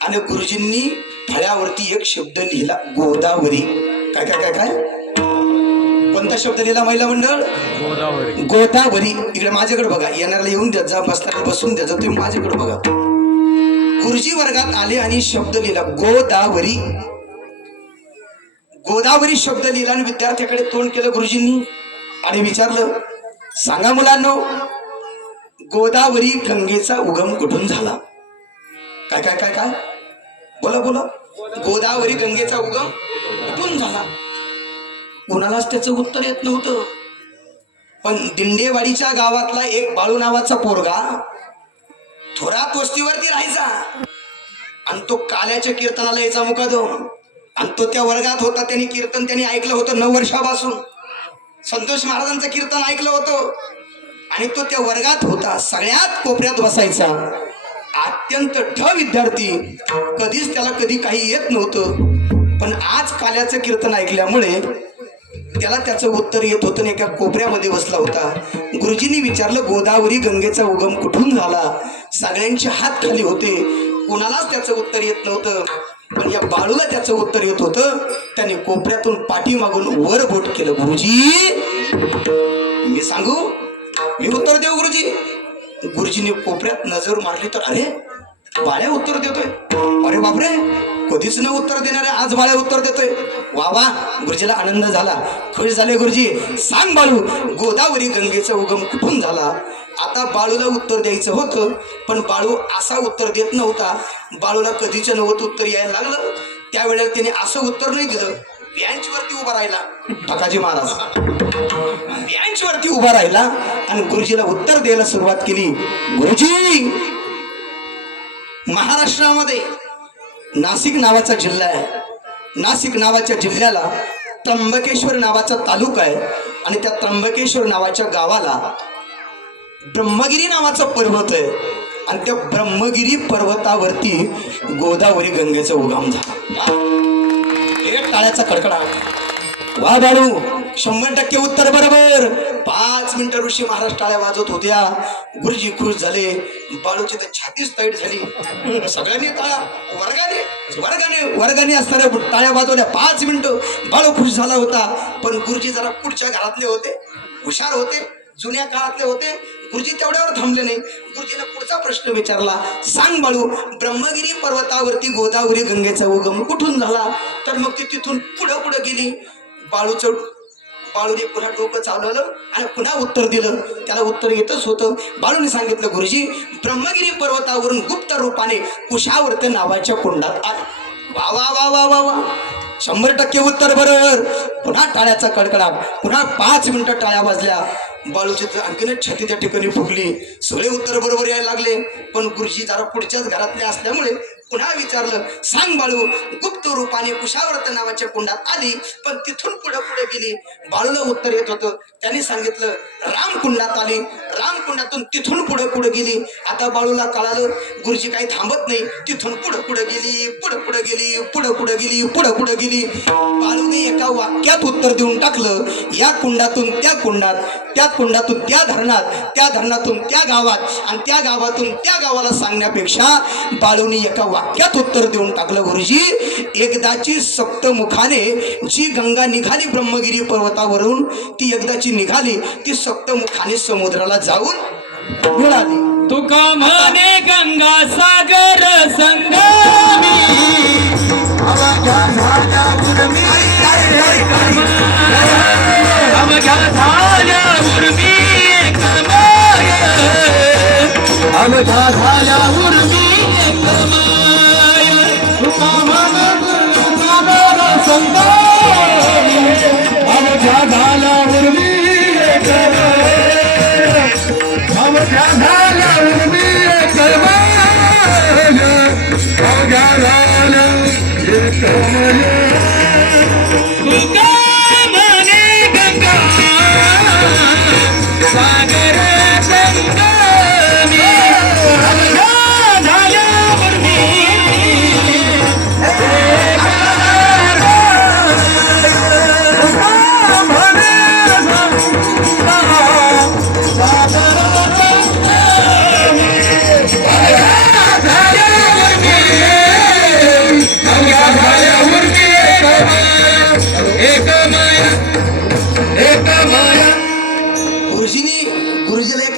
आणि गुरुजींनी फळ्यावरती एक शब्द लिहिला, गोदावरी. काय काय काय काय कोणता शब्द लिहिला महिला मंडळ? गोदावरी. गोदावरी. इकडे माझ्याकडे बघा, येणाऱ्याला येऊन द्या, जा बसला बसून द्या, तुम्ही माझ्याकडे बघा. गुरुजी वर्गात आले आणि शब्द लिहिला गोदावरी. गोदावरी शब्द लिहिला आणि विद्यार्थ्याकडे तोंड केलं गुरुजींनी आणि विचारलं, सांगा मुलांनो, गोदावरी गंगेचा उगम कुठून झाला? काय काय काय काय बोला बोला. गोदावरी गंगेचा उगम कुठून झाला? कोणालाच त्याचं उत्तर येत नव्हतं. पण दिंडेवाडीच्या गावातला एक बाळू नावाचा पोरगा थोरात वस्तीवरती राहायचा आणि तो काल्याच्या कीर्तनाला यायचा मुकादम. आणि तो त्या वर्गात होता. त्यांनी कीर्तन त्यांनी ऐकलं होतं 9 वर्षापासून. संतोष महाराजांचं कीर्तन ऐकलं होतं आणि तो त्या वर्गात होता. सगळ्यात कोपऱ्यात बसायचा. अत्यंत ढ विद्यार्थी. कधीच त्याला कधी काही येत नव्हतं. पण आज काल्याचं कीर्तन ऐकल्यामुळे त्याला त्याचं उत्तर येत होतं. एका कोपऱ्यामध्ये बसला होता. गुरुजींनी विचारलं, गोदावरी गंगेचा उगम कुठून झाला? सगळ्यांचे हात खाली होते. कोणालाच त्याचं उत्तर येत नव्हतं. पण या बाळूला त्याचं उत्तर येत होतं. त्याने कोपऱ्यातून पाठी मागून वर बोट केलं. गुरुजी मी सांगू, मी उत्तर देऊ गुरुजी. गुरुजीने कोपऱ्यात नजर मारली तर अरे बाळ्या उत्तर देतोय. अरे बापरे, कधीच न उत्तर देणारे आज बाळ्या उत्तर देतोय. वा वा. गुरुजीला आनंद झाला, खुश झाले. गुरुजी सांग बाळू, गोदावरी गंगेचा उगम कुठून झाला? आता बाळूला उत्तर द्यायचं होतं पण बाळू असा उत्तर देत नव्हता. बाळूला कधीच नव्हतं उत्तर यायला लागलं. त्यावेळेला त्याने असं उत्तर नाही दिलं. बेंचवरती उभा राहिला ठकाजी महाराज. बेंचवरती उभा राहिला आणि गुरुजीला उत्तर द्यायला सुरुवात केली. गुरुजी, महाराष्ट्रामध्ये नाशिक नावाचा जिल्हा आहे. नाशिक नावाच्या जिल्ह्याला त्र्यंबकेश्वर नावाचा तालुका आहे आणि त्या त्र्यंबकेश्वर नावाच्या गावाला ब्रह्मगिरी नावाचा पर्वत आहे आणि त्या ब्रह्मगिरी पर्वतावरती गोदावरी गंगेचा उगम झाला. एक टाळ्याचा कडकडाट. वा बाळू, 100% उत्तर बरोबर. 5 मिनिटं ऋषी महाराज टाळ्या वाजवत होत्या. गुरुजी खुश झाले. बाळूची तर छातीच तैट झाली. सगळ्यांनी टाळ्या वर्गाने वर्गाने वर्गाने असणाऱ्या टाळ्या वाजवल्या. 5 मिनिटं बाळू खुश झाला होता. पण गुरुजी जरा पुढच्या घरातले होते, हुशार होते, जुन्या काळातले होते. गुरुजी तेवढ्यावर थांबले नाही. गुरुजीने पुढचा प्रश्न विचारला, सांग बाळू, ब्रह्मगिरी पर्वतावरती गोदावरी गंगेचा उगम कुठून झाला? तर मग ती तिथून पुढं पुढं गेली. बाळूने पुन्हा डोकं चालवलं आणि पुन्हा उत्तर दिलं. त्याला उत्तर येतच होतं. बाळूने सांगितलं, गुरुजी, ब्रह्मगिरी पर्वतावरून गुप्त रूपाने कुशावर्त नावाच्या कुंडात आले. वा वा वा वा वा वा. 100% उत्तर बरोबर. पुन्हा टाळ्याचा कडकडाट. पुन्हा 5 मिनिटं टाळ्या वाजल्या. बाळूची तर आणखीनच छाती त्या ठिकाणी फुगली. सगळे उत्तर बरोबर यायला लागले. पण गुरुजी जरा पुढच्याच घरातले असल्यामुळे पुन्हा विचारलं, सांग बाळू, गुप्त रूपाने कुशावर्त नावाच्या कुंडात आली पण तिथून पुढे पुढे गेली. बाळूला उत्तर येत होतं. त्याने सांगितलं, रामकुंडात आली, रामकुंडातून तिथून पुढे पुढे गेली. आता बाळूला कळालं गुरुजी काही थांबत नाही. तिथून पुढे पुढे गेली, पुढे पुढे गेली, पुढे पुढे गेली, पुढे पुढे गेली. बाळूने एका वाक्यात उत्तर देऊन टाकलं, या कुंडातून त्या कुंडात, त्या कुंडातून त्या धरणात, त्या धरणातून त्या गावात आणि त्या गावातून त्या गावाला सांगण्यापेक्षा बाळूने एका वाक्यात उत्तर देऊन टाकलं, गुरुजी, एकदाची सप्तमुखाने जी गंगा निघाली ब्रह्मगिरी पर्वतावरून, ती एकदाची निघाली, ती सप्तमुखाने समुद्राला जाऊन मिळाली. तुका म्हणे गंगा सागर संगमी, अवघ्या झाल्या उर्मी, अवघ्या झाल्या उर्मी कमाय, अवघ्या झाल्या उर्मी कमाय. तुका म्हणे गंगा सागर संगमी, अवघ्या झाल्या उर्मी कमाय, अवघ्या झाल्या उर्मी कमाय, अवघ्या झाल्या कमाय. तुका म्हणे गंगा सागर संगमी, अवघ्या झाल्या उर्मी कमाय.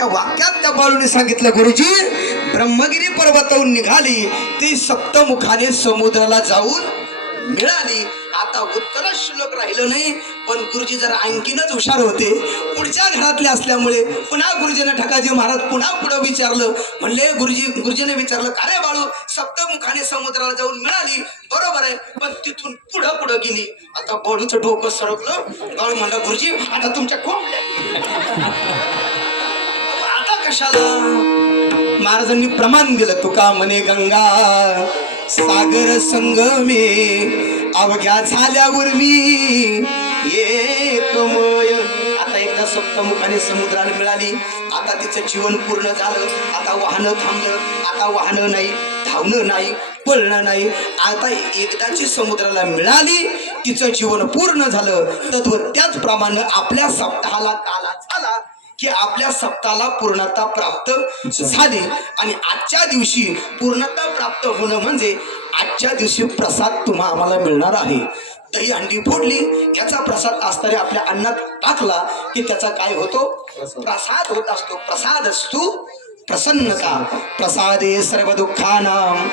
एका वाक्यात त्या बाळूने सांगितलं, गुरुजी ब्रह्मगिरी पर्वतावरून निघाली ती सप्तमुखाने समुद्राला जाऊन मिळाली. आता उत्तर श्लोक राहिलं नाही, पण गुरुजी जरा आणखीनच हुशार होते. पुढच्या घरातले असल्यामुळे पुन्हा गुरुजीने ठकाजी महाराज पुन्हा पुढे विचारलं. म्हणले गुरुजीने विचारलं, का रे बाळू, सप्तमुखाने समुद्राला जाऊन मिळाली, बरोबर आहे, पण तिथून पुढं पुढं गेली. आता बाळूचं डोकं सरकलं. बाळू म्हणला, गुरुजी आता तुमच्या कोंबड्या आता कशाला? महाराजांनी प्रमाण दिलं, तुका म्हणे गंगा सागर संगमे अवघ्या झाल्यावर मी एकमय. आता एकदा सप्तमुखाने समुद्राला मिळाली, आता तिचं जीवन पूर्ण झालं. आता वाहनं थांबलं, आता वाहनं नाही, धावणं नाही, पळणं नाही. आता एकदाची समुद्राला मिळाली, तिचं जीवन पूर्ण झालं. तद्वत त्याचप्रमाणे आपल्या सप्ताहाला काला झाला की आपल्या सप्ताहाला पूर्णता प्राप्त झाली. आणि आजच्या दिवशी पूर्णता प्राप्त होणं म्हणजे आजच्या दिवशी प्रसाद तुम्हा आम्हाला मिळणार आहे. दही हंडी फोडली, याचा प्रसाद असणारे आपल्या अन्नात टाकला की त्याचा काय होतो? प्रसाद होत असतो. प्रसाद असतो प्रसन्नता. प्रसादे सर्व दुःखानां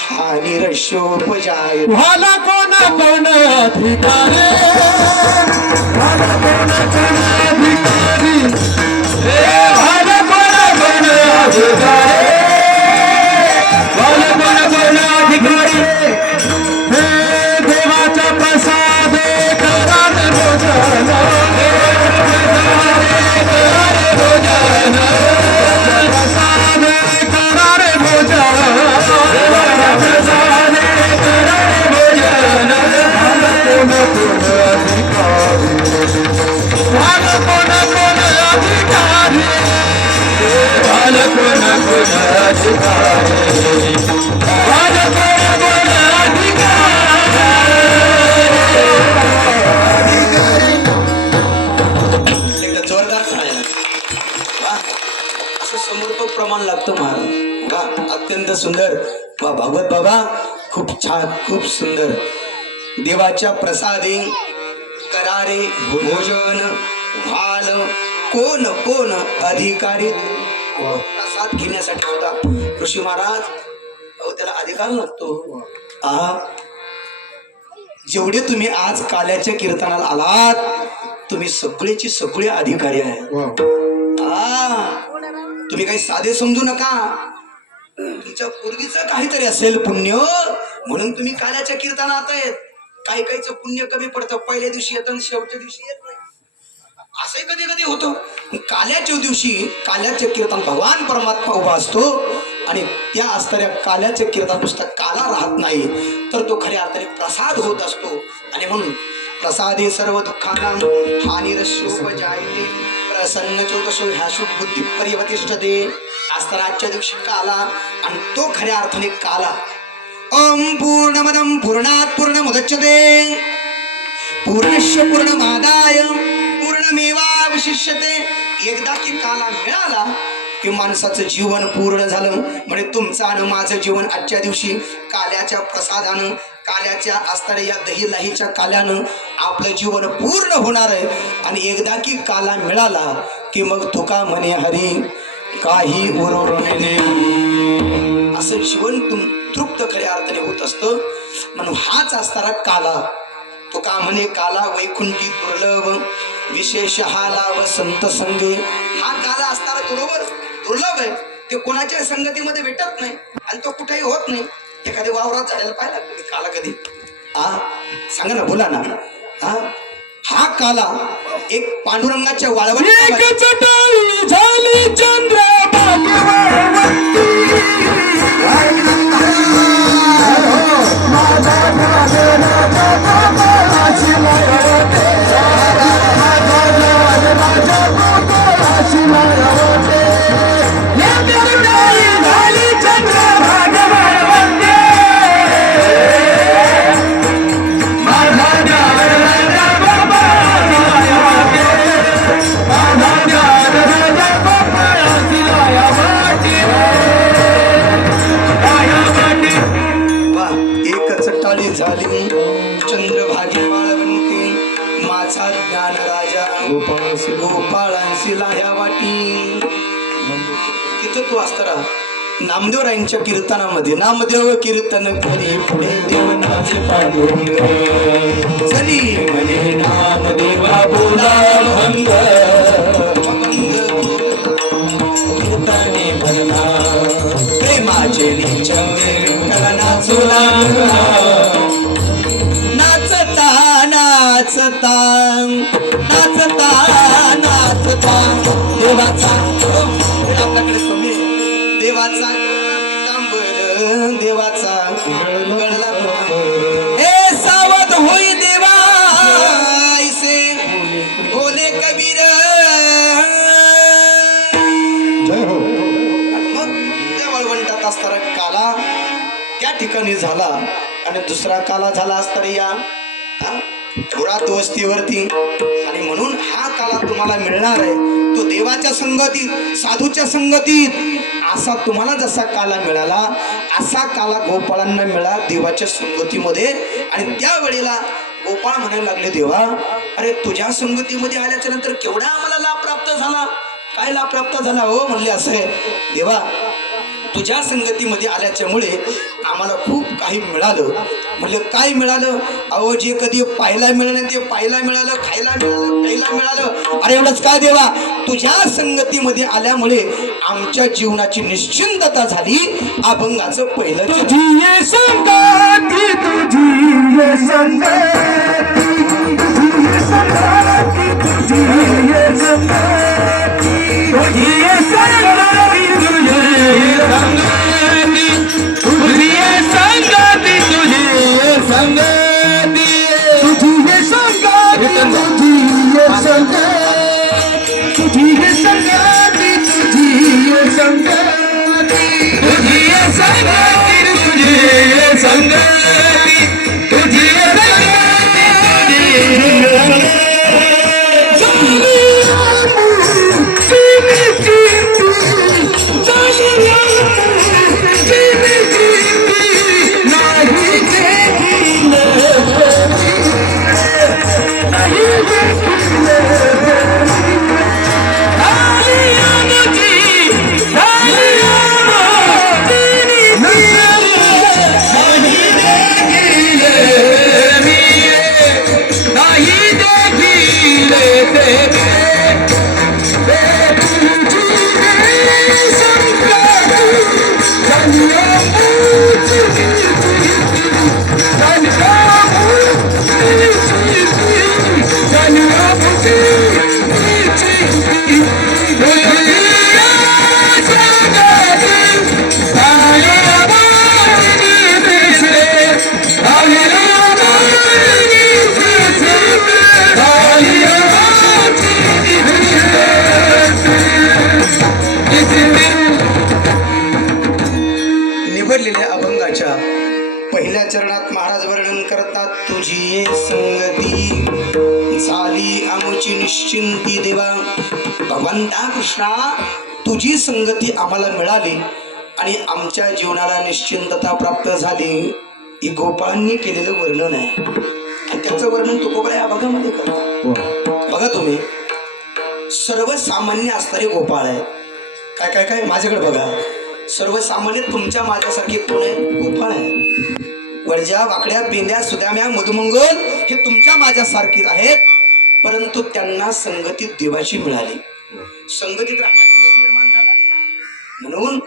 हानिरशोपजाय. भाला कोणा कोण अधिकारी, भाला कोणा कोण अधिकारी, भाला कोणा कोण अधिकारी, भाला कोणा कोण अधिकारी. हे देवाचा प्रसाद करार भोजन, करार भोजन, प्रसाद करार भोजन, एकदा जोरदार टाळ्या. वा, असं समर्पक प्रमाण लागतं महाराज. वा, अत्यंत सुंदर. वा भागवत बाबा, खूप छान, खूप सुंदर. देवाच्या प्रसादे करारे भोजन व्हाल कोण कोण अधिकारी. प्रसाद घेण्यासाठी सुद्धा ऋषी महाराज, अहो त्याला अधिकार लागतो. जेवढे तुम्ही आज काल्याच्या कीर्तनाला आलात, तुम्ही सगळेची सगळे अधिकारी आहे. तुम्ही काही साधे समजू नका. तुमच्या पूर्वीचं काहीतरी असेल पुण्य, म्हणून तुम्ही काल्याच्या कीर्तनात आहेत. काही काहीचं पुण्य कमी पडतं, पहिल्या दिवशी येतं आणि शेवटच्या दिवशी येत नाही. असंही कधी कधी होतं. काल्याच्या दिवशी काल्याचे कीर्तन भगवान परमात्मा उभा असतो आणि त्या असणाऱ्या काल्याचे कीर्तन पुस्तक काला राहत नाही, तर तो खऱ्या अर्थाने प्रसाद होत असतो. आणि म्हणून प्रसादे सर्व दुःखानां हानिरशोपजायते प्रसन्न चोदशो ह्याशु बुद्धी परिवतिष्ठते. असताना आजच्या दिवशी काला, आणि तो खऱ्या अर्थाने काला. ओम पूर्णमदं पूर्णात् पूर्णमुदच्यते पूर्णस्य पूर्णमादाय पूर्णमेवावशिष्यते. एकदा की काला मिळाला की माणसाचं जीवन पूर्ण झालं. म्हणजे तुमचं आणि माझं जीवन आजच्या दिवशी काल्याच्या प्रसादानं, काल्याच्या असणाऱ्या या दही लाहीच्या काल्यानं आपलं जीवन पूर्ण होणार आहे. आणि एकदा की काला मिळाला की मग तुका म्हणे हरी काही उरवणे, असं जीवन तृप्त खऱ्या अर्थाने होत असतं. म्हणून हाच असणारा काला. तुका म्हणे काला वैकुंठी दुर्लभ विशेष हा लाभ संत संगे. हा काला असणारा दुर्लभ आहे. ते कोणाच्या संगतीमध्ये भेटत नाही आणि तो कुठेही होत नाही. एखाद्या वावरात झालेला पाहिला तुम्ही काला कधी? सांगा ना, बोला ना. हा काला एक पांडुरंगाच्या वाळवट झाली चंद्र झाली चंद्रभागी वाळवंती माझा ज्ञान राजा गोपाळांशी लाया वाटी. तिथं तू असताना नामदेवरायांच्या कीर्तनामध्ये नामदेव कीर्तन करी पुढे देवनाचे पांडुरंग चली म्हणे नामदेवा बोला भंग कीर्तने भरला प्रेमाचे निचंदे विठ्ठला चोला नाचता नाचता नाचता नाचता देवाचा आपल्याकडे कमी देवाचा तांबड देवाचा गडला हे सावध होई देवा ऐसे बोले कबीर जय हो मग त्या वळवंटात असताना काला त्या ठिकाणी झाला आणि दुसरा काला झाला असताना या थोरात वस्तीवरती आणि म्हणून हा काला तुम्हाला मिळणार आहे तो देवाच्या संगतीत साधूच्या संगतीत असा तुम्हाला जसा काला मिळाला असा काला गोपाळांना मिळाला देवाच्या संगतीमध्ये आणि त्यावेळेला गोपाळ म्हणायला लागले देवा अरे तुझ्या संगतीमध्ये आल्याच्या नंतर केवढा आम्हाला लाभ प्राप्त झाला काय लाभ प्राप्त झाला हो म्हणले असं आहे देवा तुझ्या संगतीमध्ये आल्याच्यामुळे आम्हाला खूप काही मिळालं म्हणलं काय मिळालं अहो जे कधी पाहायला मिळालं ते पाहायला मिळालं खायला मिळालं प्यायला मिळालं अरे एवढंच काय देवा तुझ्या संगतीमध्ये आल्यामुळे आमच्या जीवनाची निश्चिंतता झाली अभंगाचं पहिलं चरण. तुझी संगती तुझी संगती तुझी संगती तुझी संगती तुझी संगती तुझी संगती तुझी संगती तुझी संगती तुझी संगती तुझी संगती तुझी संगती तुझी संगती तुझी निवडलेल्या अभंगाच्या पहिल्या चरणात महाराज वर्णन करतात तुझी संगती झाली आमची निश्चिंती देवा भगवंता कृष्णा तुझी संगती आम्हाला मिळाली आणि आमच्या जीवनाला निश्चिंतता प्राप्त झाली ही गोपाळांनी केलेलं वर्णन आहे आणि त्याचं वर्णन तुकोबरा या अभंगामध्ये करतात बघा तुम्ही सर्वसामान्य असणारे गोपाळ आहे काय काय काय माझ्याकडे बघा सर्वसामान्य तुमच्या माझ्यासारखे कोण आहे गोपाळ आहे वरज्या वाकड्या पेंद्या सुदाम्या मधुमंगल हे तुमच्या माझ्यासारखीच आहेत परंतु त्यांना संगतीत देवाची मिळाली संगतीत राहण्याचा योग निर्माण झाला म्हणून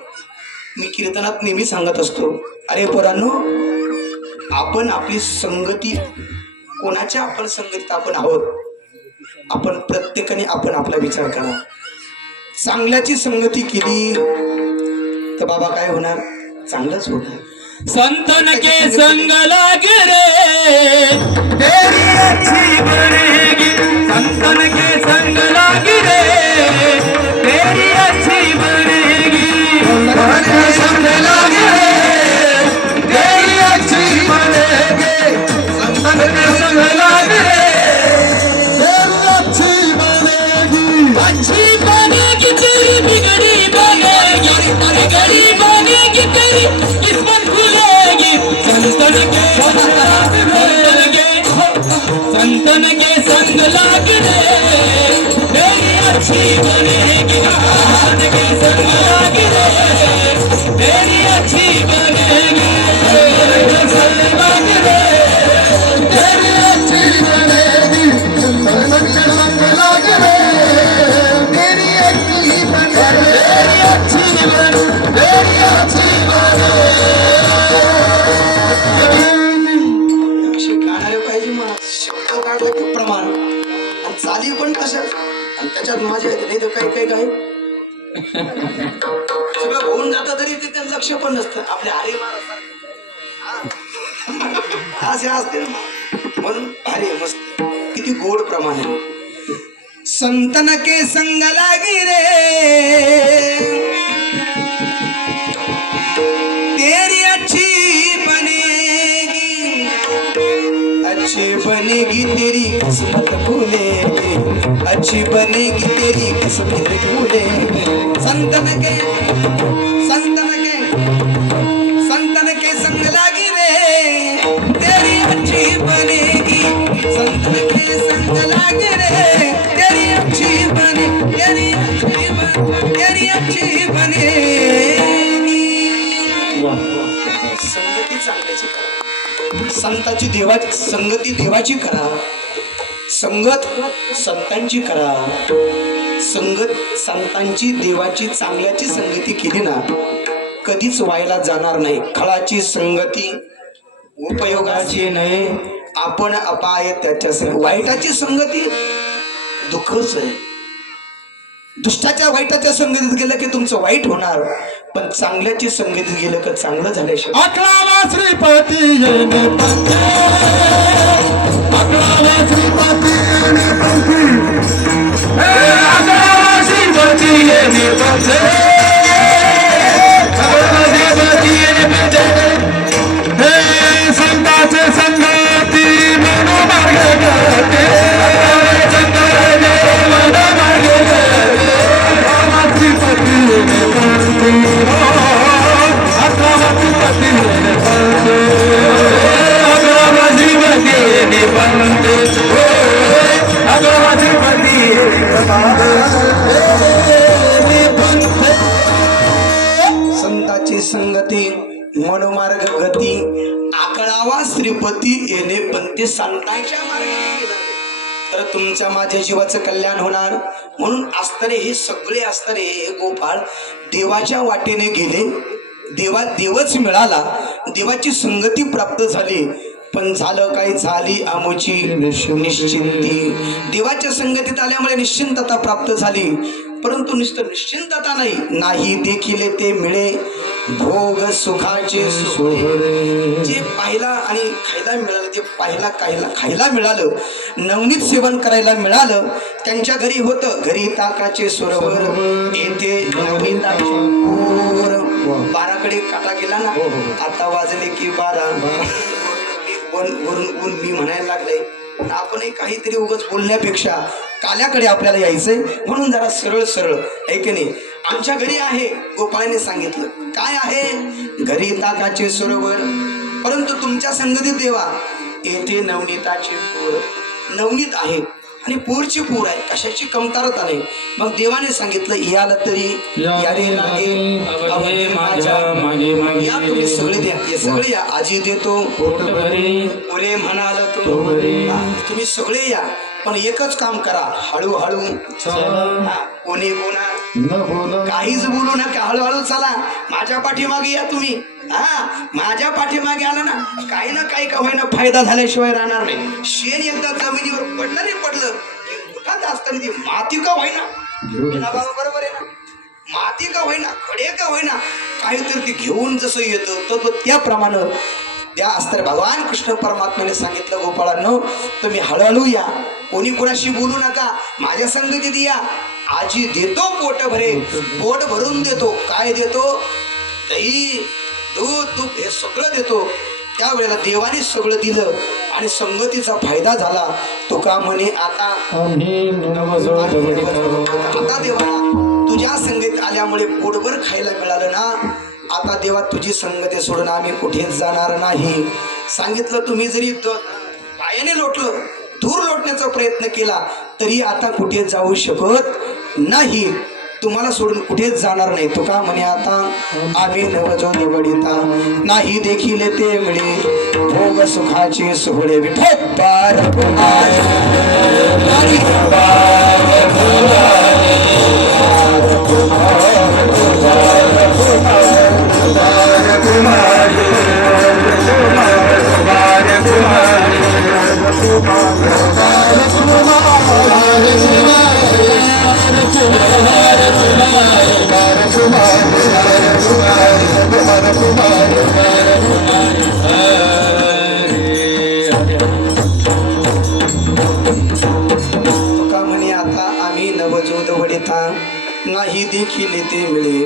मी कीर्तनात नेहमी सांगत असतो अरे पोरांनो आपण आपली संगती कोणाच्या आपण संगतीत आपण आहोत आपण प्रत्येकाने आपण आपला विचार करा चांगल्याची संगती केली तर बाबा काय होणार चांगलंच होणार संतन के संग लागे रे तेरी अच्छी बनेगी संतन के संग लागे रे तेरी अच्छी बनेगी संतन के संग लागे रे तेरी अच्छी बनेगी संतन के संग लागे रे तेरी अच्छी बनेगी तेरी बिगड़ी बनेगी बिगड़ी बनेगी तेरी किस्मत खुलेगी संतन के संग लाग रे मेरी अच्छी बनेगी जानकी संग लागी रे तेरी अच्छी बनेगी संग लागी रे तेरी अच्छी बनेगी संग लागी रे तेरी अच्छी बनेगी तेरी अच्छी बनेगी तेरी अच्छी असे गाणारे पाहिजे मग शब्द काढला की प्रमाण आणि चाली पण तशा आणि त्याच्यात मजा येते नाही तर काही काही काय सगळं होऊन जातं तरी तिथे लक्ष पण नसतं आपल्या हरे महाराज असे असते ना म्हणून भारी मस्त किती गोड प्रमाण आहे संतन के संग लागी रे तेरी अच्छी बनेगी अच्छी बनेगी तेरी किस्मत खुलेगी अच्छी बनेगी तेरी किस्मत खुलेगी संतन के संग लागी रे तेरी अच्छी बनेगी संतन के संग लागी रे तेरी अच्छी बने तेरी अच्छी बनेगी संगती चांगल्याची करा संताची देवाची संगती देवाची करा संगत संतांची करा संगत संतांची देवाची चांगल्याची संगती केली ना कधीच व्हायला जाणार नाही खळाची संगती उपयोगाची नाही आपण अपाय त्याच्या वाईटाची संगती दुःखच आहे दुष्टाच्या वाईटाच्या संगतीत गेलं की तुमचं वाईट होणार पण चांगल्याची संगतीत गेलं की चांगलं झाल्याशिवाय अकरावा श्रीपती येणे पंथे अकरावा श्रीपती येणे पंथे अकरावा श्रीपती येणे पंथे अकरावा श्रीपती येणे पंथे हे संताचे संगती मनोमार्ग करते संताचे मनोमार्ग करते अकरावा श्रीपती येणे पंथे अकरावा श्रीपती येणे पंथे अकरावा श्रीपती येणे पंथे अकरावा श्रीपती येणे पंथे संताची संगती मनोमार्ग गती आकळावा श्रीपती येणे पण ते संतांच्या मार्गाने गेलं तर तुमच्या माझ्या जीवाचं कल्याण होणार म्हणून असणारे हे सगळे असणारे हे गोपाळ देवाच्या वाटेने गेले देवच मिळाला देवाची संगती प्राप्त झाली पण झालं काय झाली आमची निश्चिंती देवाच्या संगतीत आल्यामुळे निश्चिंतता प्राप्त झाली परंतु नुसतं निश्चिंतता नाही देखील ते मिळे भोग सुखाचे जे पाहिला आणि खायला मिळालं ते खायला मिळालं नवनीत सेवन करायला मिळालं त्यांच्या घरी होतं घरी ताकाचे सरोवर येथे नवनीताचे पोर 12कडे काटा गेला ना आता वाजले की 12 वरून मी म्हणायला लागले आपणही काहीतरी उगाच बोलण्यापेक्षा काल्याकडे आपल्याला यायचंय म्हणून जरा सरळ आहे की नाही आमच्या घरी आहे गोपाळाने सांगितलं काय आहे घरी ताकाचे सरोवर परंतु तुमच्या संगतीत देवा येथे नवनीताचे पूर नवनीत आहे आणि पूरची पूर आहे कशाची कमतरता नाही मग देवाने सांगितलं याला तरी यारे लागे माझ्या मागे या तुम्ही सगळे द्या हे सगळे या आजी देतो पुरे म्हणाल तो तुम्ही सगळे या पण एकच काम करा हळूहळू कोणी कोणा काहीच बोलू नका हळूहळू चला माझ्या पाठीमागे या तुम्ही माझ्या पाठीमागे आला ना काही का होईना फायदा झाल्याशिवाय राहणार नाही शेण एकदा जमिनीवर पडलं नाही पडलं उठात असताना ती माती का होईना बाबा बरोबर आहे ना माती का होईना खडे का होईना काहीतरी ती घेऊन जसं येतं तर त्याप्रमाणे त्या असताना भगवान कृष्ण परमात्म्याने सांगितलं गोपाळांनो तुम्ही हळूहळू या कोणी कोणाशी बोलू नका माझ्या संगतीत या आजी देतो पोट भरून देतो काय देतो दही दूध तूप हे सगळं देतो त्यावेळेला देवाने सगळं दिलं आणि संगतीचा फायदा झाला तुका म्हणे आता देवाला तुझ्या संगतीत आल्यामुळे पोटभर खायला मिळालं ना आता देवा तुझी संगती सोडून आम्ही कुठेच जाणार नाही सांगितलं तुम्ही जरी पायाने लोटलं दूर लोटण्याचा प्रयत्न केला तरी आता कुठे जाऊ शकत नाही तुम्हाला सोडून कुठेच जाणार नाही. तो का म्हणे आता आम्ही नवजो निवडिता नाही देखील ते मिळे भोग सुखाचे सोहळे विठोबार तुका म्हणे आता आम्ही नवजोत वडिता नाही देखील ते मिळे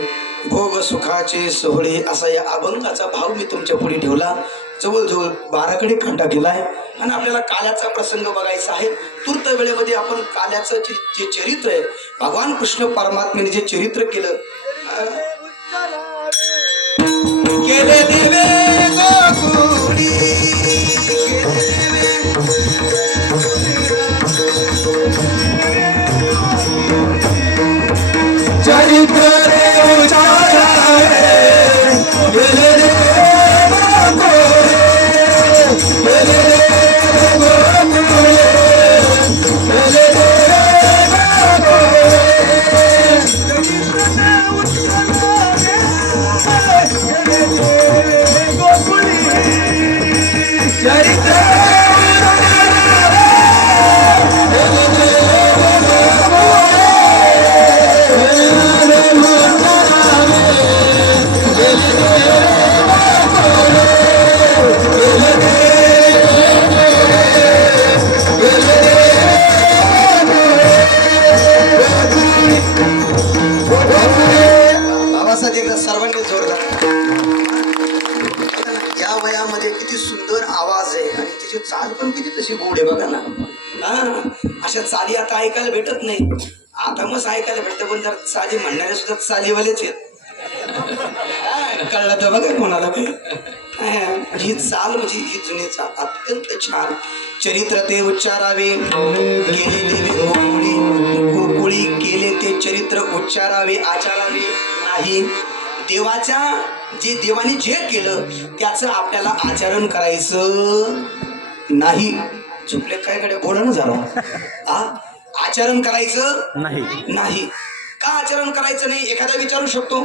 भोग सुखाचे सोहळे असा या अभंगाचा भाव मी तुमच्या पुढे ठेवला. जवळजवळ 12 कडे खंडा केलाय आणि आपल्याला काल्याचा प्रसंग बघायचा आहे. तूर्त वेळेमध्ये आपण काल्याचं जे चरित्र आहे भगवान कृष्ण परमात्म्याने जे चरित्र केलं केले देवे गोकुळी चरित्र बाबासाहेब एकदा सर्वांनी जोरदार. या वयामध्ये किती सुंदर आवाज आहे आणि त्याची चाल पण किती तशी गोड आहे बघा ना. हा अशा चाली आता ऐकायला भेटत नाही. आता मग ऐकायला भेटतं पण जर चाली म्हणणारे सुद्धा चालीवालेच आहेत. कळलं तर बघा कोणाला काही. ही चाल म्हणजे ही जुनी चाल अत्यंत छान. चरित्र ते उच्चारावे केले देवे गोकुळी गोकुळी केले ते चरित्र उच्चारावे आचारावे नाही. देवाच्या जे देवाने जे केलं त्याचं आपल्याला आचरण करायचं नाही. चुकले काय कडे बोला ना जरा. आचरण करायचं नाही. का आचरण करायचं नाही एखादा विचारू शकतो.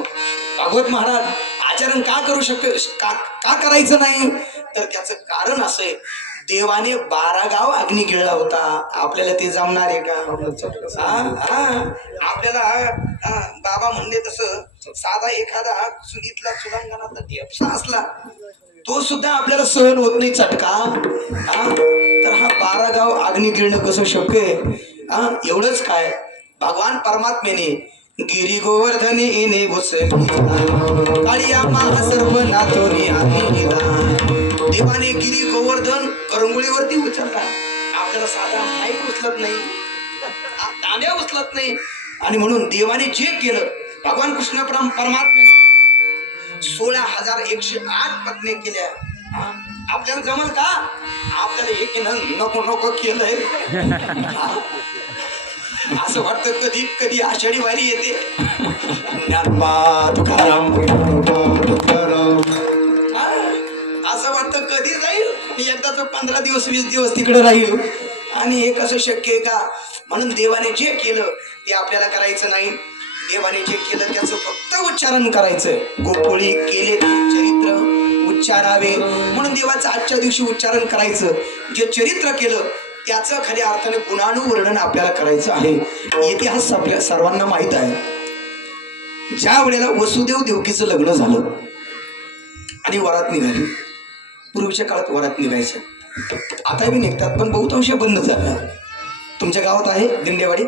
भागवत महाराज आचरण का करू का करायचं नाही तर त्याचं कारण असं आहे देवाने 12 गाव अग्नी गिळला होता. आपल्याला ते जमणार आहे का? आपल्याला बाबा म्हणले तसं साधा एखादा चुलीतला चुलांगणातला ढेपसा असला तो सुद्धा आपल्याला सहन होत नाही चटका. तर हा 12 गाव अग्नी गिळणं कसं शक्य आहे? एवढंच काय भगवान परमात्म्याने गिरी गोवर्धने येणे घुसली काळिया महासर्व नाथोनी देवाने गिरी गोवर्धन करंगुळीवरती उचलला. आपल्याला साधा माईक उचलत नाही, तांब्या उचलत नाही. आणि म्हणून देवाने जे केलं भगवान कृष्ण परमात्म्याने 16,108 पत्नी केल्या. आपल्याला जमल का? आपल्याला एक नको नको केलंय. असं वाटतं कधी कधी आषाढी वारी येते. असं वाटतं कधी जाईल एकदा तो 15 दिवस 20 दिवस तिकडे राहील. आणि हे कसं शक्य आहे का? म्हणून देवाने जे केलं ते आपल्याला करायचं नाही. देवाने जे केलं त्याचं फक्त उच्चारण करायचं. गोकुळी केले ते चरित्र उच्चारावे म्हणून देवाचं आजच्या दिवशी उच्चारण करायचं. जे चरित्र केलं त्याचं खऱ्या अर्थाने गुणानुवर्णन आपल्याला करायचं आहे. इतिहास आपल्या सर्वांना माहित आहे. ज्या वेळेला वसुदेव देवकीचं लग्न झालं आणि वरात निघाली. पूर्वीच्या काळात वरात निघायचं. आता बी निघतात पण बहुतांश बंद झालं. तुमच्या गावात आहे दिंडेवाडी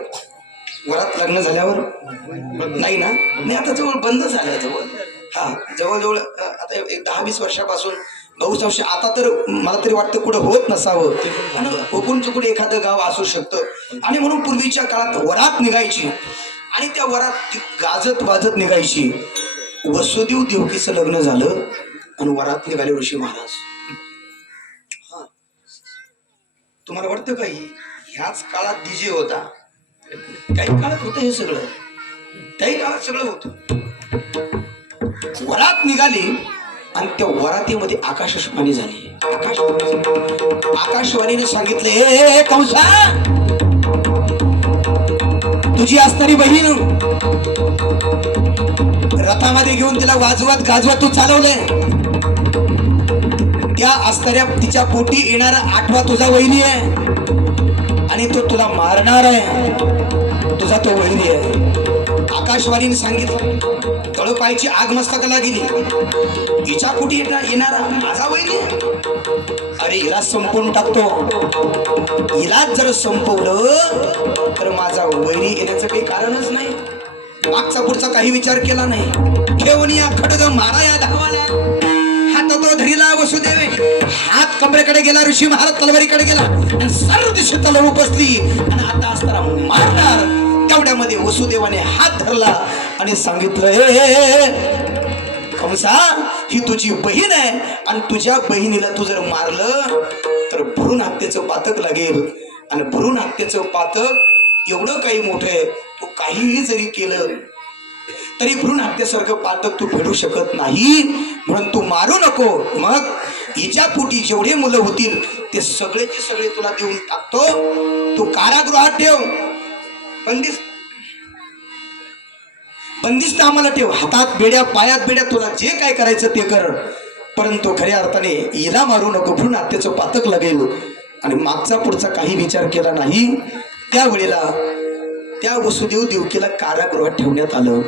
वरात लग्न झाल्यावर नाही ना? नाही आता जवळ बंद झालं जवळ. जवळजवळ आता एक 10-20 वर्षापासून बहुतांश. आता तर मला तरी वाटतं कुठं होत नसावं आणि कोकण चुकून एखादं गाव असू शकतं. आणि म्हणून पूर्वीच्या काळात वरात निघायची आणि त्या वरात गाजत वाजत निघायची. वसुदेव देवकीचं लग्न झालं आणि वरात निघाले ऋषी महाराज. तुम्हाला वाटतं का ह्याच काळात डीजे होता? काही काळात होतं हे सगळं, काही काळात सगळं होतं. वरात निघाली आणि त्या वरातीमध्ये आकाशवाणी झाली. आकाशवाणीने सांगितले, ए कंसा, तुझी असणारी बहीण रथामध्ये घेऊन तिला वाजवत गाजवत तू चालवले. त्या असणाऱ्या तिच्या पोटी येणारा 8वा तुझा वहिनी आहे आणि तो तुला मारणार आहे. तुझा तो वहिनी आहे. आकाशवाणीने सांगितलं, तळपायची आग मस्तकाला गेली. हिच्या पोटी येणारा माझा वहिनी आहे. अरे हिला संपवून टाकतो. हिलाच जर संपवलं तर माझा वैरी येण्याचं काही कारणच नाही. मागचा पुढचा काही विचार केला नाही. ठेवून या खडग मारा या धावाला. हात तो धरीला वसुदेवे, हात कमरेकडे गेला. ऋषी महाराज तलवारीकडे गेला आणि सर्व दिशे तलवार बसली आणि आता असताना मारणार. तेवढ्यामध्ये वसुदेवाने हात धरला आणि सांगितलं, कंसा, ही तुझी बहीण आहे आणि तुझ्या बहिणीला तू जर मारलं तर भ्रूण हत्येचं पातक लागेल. आणि भ्रूण हत्येचं पातक एवढं काही मोठं आहे, तू काहीही जरी केलं तरी भ्रूण हत्येसारखं पातक तू फेडू शकत नाही. म्हणून तू मारू नको. मग हिच्या पोटी जेवढे मुलं होतील ते सगळेचे सगळे तुला देऊन टाकतो. तू कारागृहात ठेव, बंदिस्त आम्हाला ठेव. हातात बेड्या, पायात बेड्या, तुला जे काय करायचं ते कर, परंतु खऱ्या अर्थाने हिला मारू नको. भ्रूण हत्येचं पातक लागेल. आणि मागचा पुढचा काही विचार केला नाही. त्यावेळेला त्या वसुदेव देवकीला कारागृहात ठेवण्यात आलं.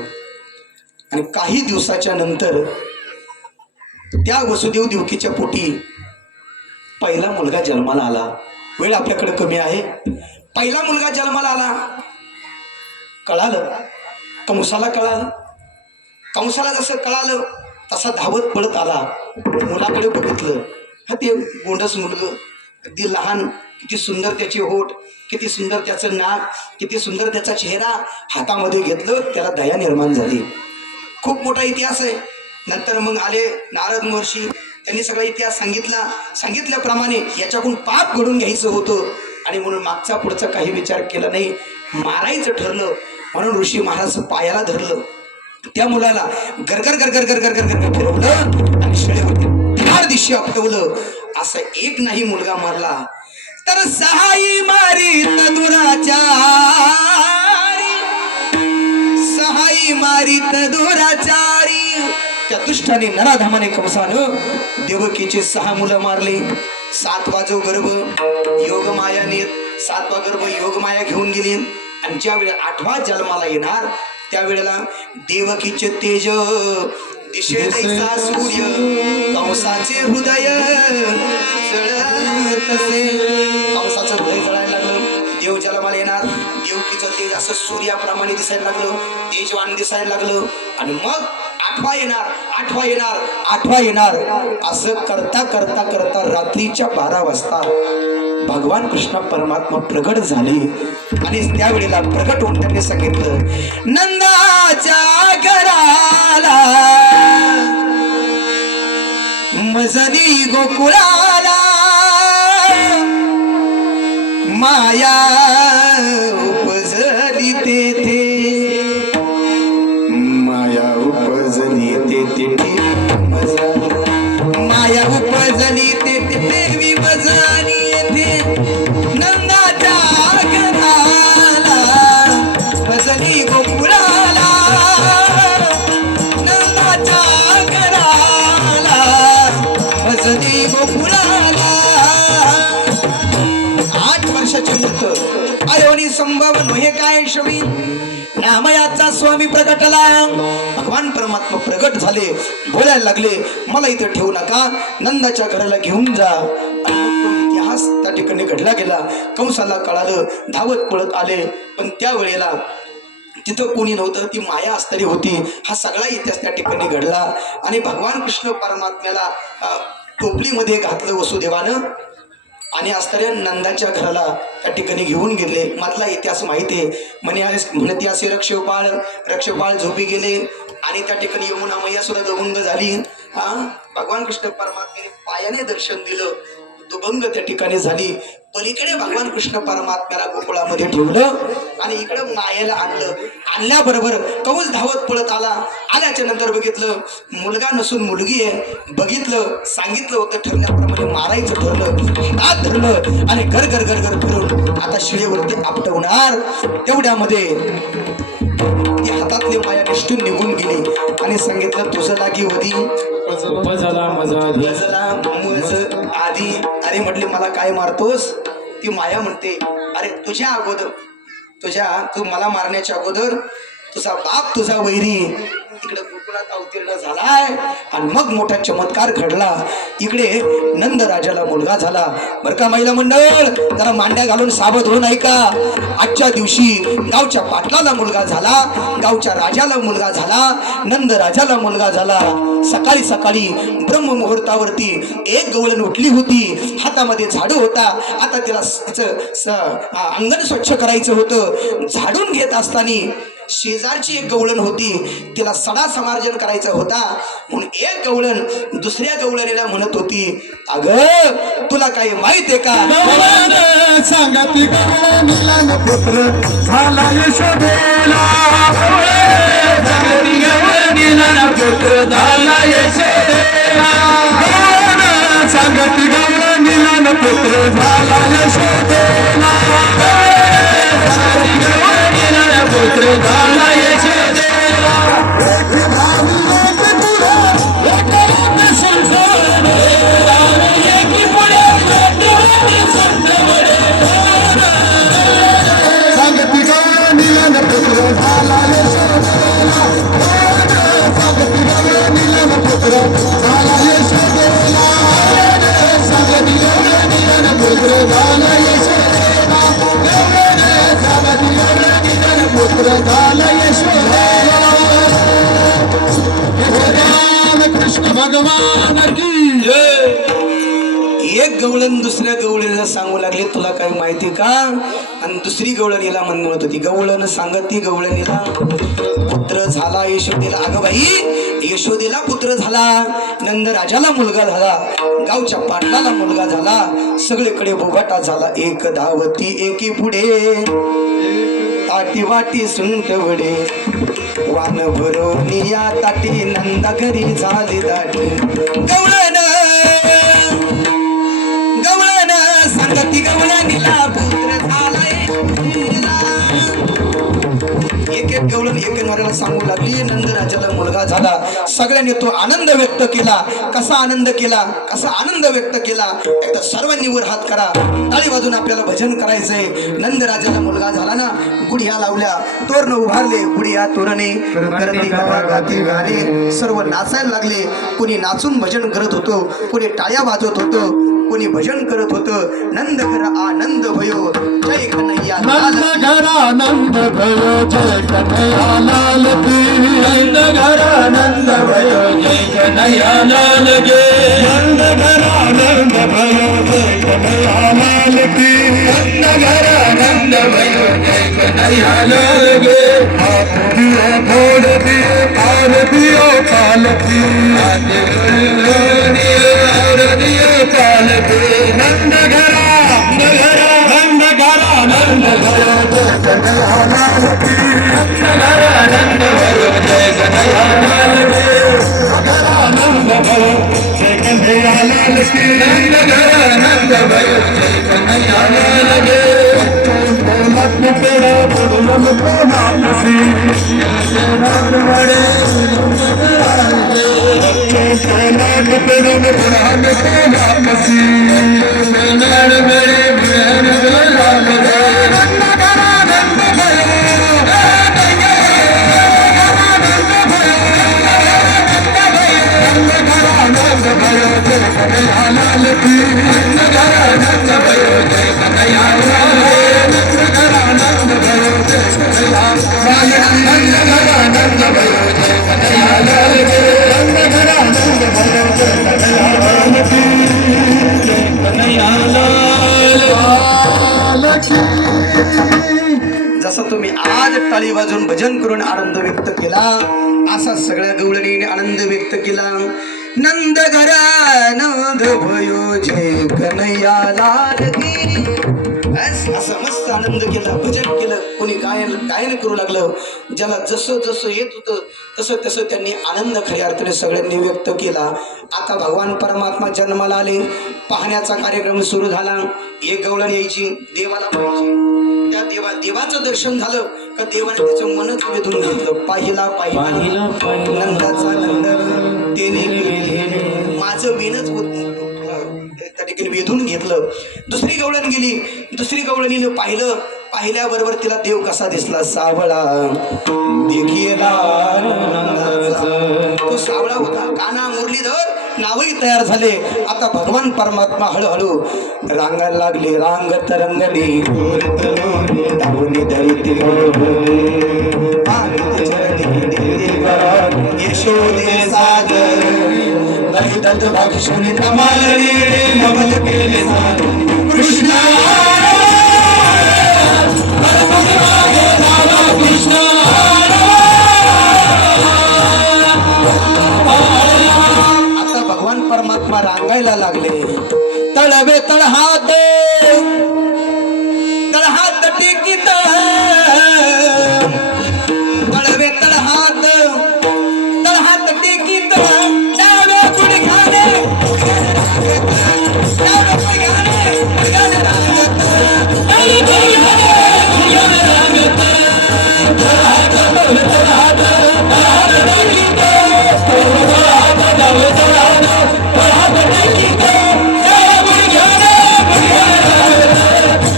आणि काही दिवसाच्या नंतर त्या वसुदेव देवकीच्या पोटी पहिला मुलगा जन्माला आला. वेळ आपल्याकडे कमी आहे. पहिला मुलगा जन्माला आला. कळालं कंसाला, कळालं. कंसाला जसं कळालं तसा धावत पळत आला. मुलाकडे बघितलं. हा ते गोंडस मुलग, अगदी लहान, किती सुंदर त्याचे होठ, किती सुंदर त्याचं नाक, किती सुंदर त्याचा चेहरा. हातामध्ये घेतलं, त्याला दया निर्माण झाली. खूप मोठा इतिहास आहे. नंतर मग आले नारद महर्षी, त्यांनी सगळा इतिहास सांगितला. सांगितल्याप्रमाणे याच्याकडून पाप घडून घ्यायचं होतं आणि म्हणून मागचा पुढचा काही विचार केला नाही. मारायचं ठरलं. म्हणून ऋषी महाराज पायाला धरलं. त्या मुलाला गरगर गरगर गरगर गरगर फिरवलं आणि शिळेवरती 4 दिशा आपटवलं. असं एक नाही मुलगा मारला तर 6 मारी दुराचारी, 6 मारीत दुराचारी. त्या दुष्टाने नराधामाने कंसानं देवकीचे 6 मुलं मारले. 7वा जो गर्भ योगमायाने, 7वा गर्भ योगमाया घेऊन गेली. आणि ज्या वेळेला 8वा जन्माला येणार त्यावेळेला देवकीचे तेज दिशे जैसा सूर्य, कंसाचे हृदय जळत असे. कंसाचं हृदय जळायला लागलं. देव जन्माला येणार, देवकीचं तेज असं सूर्याप्रमाणे दिसायला लागलं, तेजवान दिसायला लागलं. आणि मग 8वा येणार, 8वा येणार, 8वा येणार. असं करता करता करता रात्रीच्या 12 वाजता भगवान कृष्ण परमात्मा प्रगट झाले. आणि त्यावेळेला प्रगट होऊन त्यांनी सांगितलं, नंदाच्या घराला मजनी गोकुळाला माया उपजली तेथे, माया उपजली तेथे माया उपजली तेथे देवी मजनी येथे. नंदाच्या घराला मजनी गोकुळाला, नंदाच्या घराला मजनी गोकुळाला. 8 वर्षाचे मूर्त अयोनी संभव हे काय शमी नामयाचा स्वामी प्रगटला. भगवान परमात्मा प्रगट झाले, बोलायला लागले, मला इथं ठेवू नका, नंदाच्या घराला घेऊन जा. इतिहास त्या ठिकाणी घडला गेला. कंसाला कळालं, धावत पळत आले. पण त्या वेळेला तिथं कोणी नव्हतं, ती माया अस्त्री होती. हा सगळा इतिहास त्या ठिकाणी घडला. आणि भगवान कृष्ण परमात्म्याला टोपलीमध्ये घातलं वसुदेवानं आणि अस्त्र्या नंदाच्या घराला त्या ठिकाणी घेऊन गेले. मधला इतिहास माहिती आहे. म्हणते असे रक्षपाळ झोपी गेले आणि त्या ठिकाणी यमुना मैया सुद्धा दवंग झाली. भगवान कृष्ण परमात्म्याने पायाने दर्शन दिलं. दुभंग त्या ठिकाणी झाली. पलीकडे भगवान कृष्ण परमात्म्याला गोकुळामध्ये ठेवलं आणि इकडं मायेला आणलं. आणल्याबरोबर कौस धावत पळत आला. आल्याच्या नंतर बघितलं मुलगा नसून मुलगी आहे. बघितलं, सांगितलं होतं ठरल्याप्रमाणे मारायचं ठरलं. हात धरलं आणि घर घर घर घर फिरून आता शिळेवरती आपटवणार. तेवढ्यामध्ये ती हातातली माया निष्ठून निघून गेली आणि सांगितलं तुझं लागी वधी उपजला मजा आधी. आधी. अरे म्हटले मला काय मारतोस? ती माया म्हणते अरे तुझ्या अगोदर तू मला मारण्याच्या अगोदर तुझा बाप तुझा वैरी इकडे गोकुळात अवतीर्ण झालाय आणि मग मोठा चमत्कार घडला. इकडे नंद राजाला मुलगा झाला. बरं का महिला मंडळ, त्याला मांड्या घालून सावध होऊन ऐका. आजच्या दिवशी गावच्या पाटलाला मुलगा झाला, गावच्या राजाला मुलगा झाला, नंद राजाला मुलगा झाला. सकाळी सकाळी ब्रह्म मुहूर्तावरती एक गवळण उठली होती. हातामध्ये झाडू होता. आता तिला अंगण स्वच्छ करायचं होतं. झाडून घेत असताना शेजारची एक गवळण होती, तिला सडा समार्जन करायचा होता. म्हणून एक गवळण दुसऱ्या गवळणीला म्हणत होती अगं तुला काही माहित आहे का? सांगती गवळणीला पुत्र झाला यशोदेला. सांगती गवळणीला पुत्र झाला यशोदेला. सांगती गवळणीला पुत्र झाला यशोदेला. सांगती गवळणीला पुत्र झाला यशोदेला. कृष्ण भगवान की एक गवळण दुसऱ्या गवळणीला सांगू लागले तुला काही माहिती का? आणि दुसरी गवळणीला म्हणत होती. गवळण सांगत ती गवळणीला पुत्र झाला यशोदेला. अगं बाई यशोदेला पुत्र झाला, नंद राजाला मुलगा झाला, गावच्या पाटलाला मुलगा झाला, सगळीकडे बोगाटा झाला. एक धावती एकी पुढे ताटी वाटी सुंट वडे वान भरून या ताटी नंदा घरी झाली दाटी. गवळण गवळण सांगती गवळणीला पुत्र झाला यशोदेला. एक एक गवळण एक एक वराला सांगू लागली नंद राजाला मुलगा झाला. सगळ्यांनी तो आनंद व्यक्त केला. कसा आनंद केला? कसा आनंद व्यक्त केला? एकदा सर्वांनी वर हात करा, टाळी वाजून आपल्याला भजन करायचंय. नंद राजाला मुलगा झाला ना, गुढिया लावल्या, तोरण उभारले, गुढिया तोरणे करती गावागाती गाणे, सर्व नाचायला लागले. कोणी नाचून भजन करत होतो, कोणी टाळ्या वाजवत होतो, कोणी भजन करत होतं. नंद घर आनंद भयो जय कन्हैया लाल. नंद घर आनंद भयो जय कन्हैया लाल की. नंद घर आनंद भयो जय कन्हैया लाल की. नंद घर आनंद भयो जय कन्हैया लाल की. नंद घर आनंद भयो जय कन्हैया लाल की. हाथ दियो भोर दियो पार दियो काल की. हाथ दियो काल की. नंद घरा नंद घरा नंद घरा नंद भयो जय कन्हैया लाल की. नंद घरा नंद भयो जय कन्हैया लाल की. घरा नंद भयो जय कन्हैया लाल की. नंद घरा नंद भयो जय कन्हैया लाल की. लक्ष्मी तेरा बुलम को नाम सी नाम बड़े लाख तेरा बुलम को नाम सी नर मेरे बहन लाल रे. नंद घरा नंद भयो नंद घरा नंद भयो जय कन्हैया लाल की. नंद घरा नंद भयो जय कन्हैया लाल की. नंद घरा नंद भयो जय कन्हैया लाल की. नंद घरा नंद भयो जय कन्हैया लाल की. नंद घरा नंद भयो जय कन्हैया लाल की. जय कन्हैया लाल की. जसं तुम्ही आज टाळी वाजून भजन करून आनंद व्यक्त केला, असा सगळ्या गवळणीने आनंद व्यक्त केला. नंद घरा नंद भयो जय कन्हैया लाल की. असं मस्त आनंद केला, भजन केलं, कोणी गायन करू लागलं. ज्याला जसं जसं येत होतं तसं तसं त्यांनी आनंद खऱ्या अर्थाने सगळ्यांनी व्यक्त केला. आता भगवान परमात्मा जन्माला आले, पाहण्याचा कार्यक्रम सुरू झाला. एक गवळण यायची, देवाला पाहायची. त्या देवाचं दर्शन झालं का देवाने त्याचं मनच वेधून घेतलं. पाहिला नंदाचा नंद त्याने माझं विनच त्या ठिकाणी वेधून घेतलं. दुसरी गवळण गेली, दुसरी गवळणीनं पाहिल्याबरोबर तिला देव कसा दिसला, सावळा देखीला. तो सावळा होता, काना मुरलीधर नावही तयार झाले. आता भगवान परमात्मा हळूहळू रांगायला लागले. रांगत रंगली धावणी धरती यशोदे सागर दलित भाक्षणी कमालने ममल केले कृष्ण कृष्ण. आता भगवान परमात्मा रांगायला लागले. तळवे तळहात तळहात टेकीत तळवे तळहात तळहात टेकीत डावे गुडघ्याने डावे गुडघ्याने गुडघ्याने रांगत डावे गुडघ्याने रांगत तळहात तळहात तळहात टेकीत तळहात डावे तळहात तळहात टेकीत डावे गुडघ्याने गुडघ्याने रांगत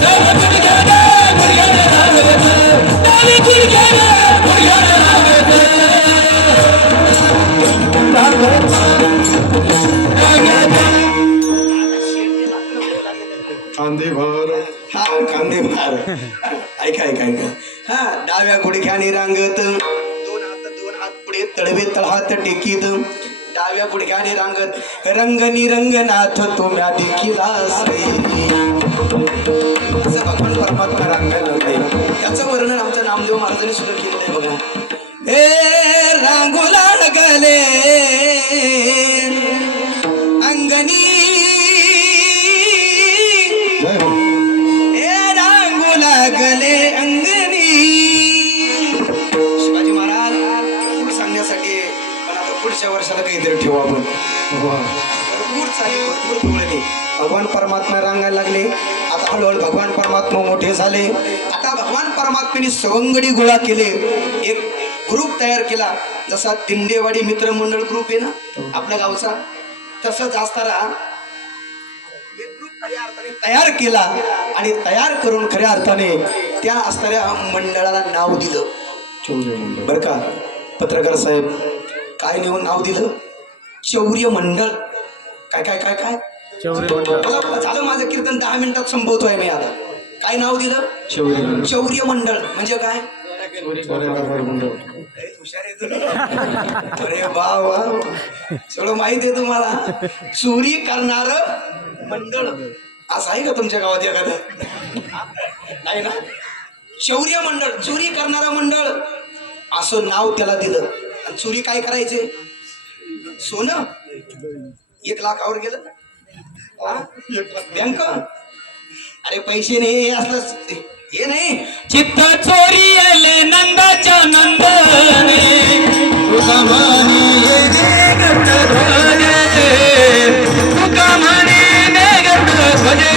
डावे गुडघ्याने गुडघ्याने रांगत डावे गुडघ्याने गुडघ्याने कांदे भर हा कांदे भार. ऐका ऐका ऐका. हा डाव्या गुडघ्याने रांगत, दोन हात पुढे तळवे तळहात टेकीत डाव्या गुडघ्याने रांगत. रंगनी रंगनाथ तुम्हा देखील असं भगवान परमात्मा रांगायला लागले. त्याचं वर्णन आमच्या नामदेव महाराजांनी सुद्धा केलेलं आहे बघा. ए रांगू लागले अंगणी रांगू लागले अंगणी. शिवाजी महाराज एवढं सांगण्यासाठी, पण आता पुढच्या वर्षाला काहीतरी ठेवू आपण. भरपूर चालेल, भरपूर डोळे. भगवान परमात्मा रांगायला लागले. आता हळूहळू भगवान परमात्मा मोठे झाले. आता भगवान परमात्म्याने सवंगडी गोळा केले, एक ग्रुप तयार केला. जसा तिंडेवाडी मित्रमंडळ ग्रुप आहे ना आपल्या गावचा, तसंच असताना खऱ्या अर्थाने तयार केला. आणि तयार करून खऱ्या अर्थाने त्या असणाऱ्या मंडळाला नाव दिलं बर का. पत्रकार साहेब काय नाव दिलं? चौर्य मंडळ. काय काय काय काय झालं माझं कीर्तन 10 मिनिटात संपवतोय मी. आता काय नाव दिलं? चौर्य मंडळ. म्हणजे काय? अरे वा वा, सगळं माहिती आहे तुम्हाला. चोरी करणार मंडळ असं आहे का तुमच्या गावात एखादं? नाही ना. चौर्य मंडळ, चोरी करणारा मंडळ असं नाव त्याला दिलं. आणि चोरी काय करायचे? सोनं 1 लाखावर गेलं. बँक अरे पैसे नाही असलं हे नाही. चित्त चोरी आले नंदाच्या नंदने तुका म्हणे गरुड ध्वजे तुका म्हणे गरुड ध्वजे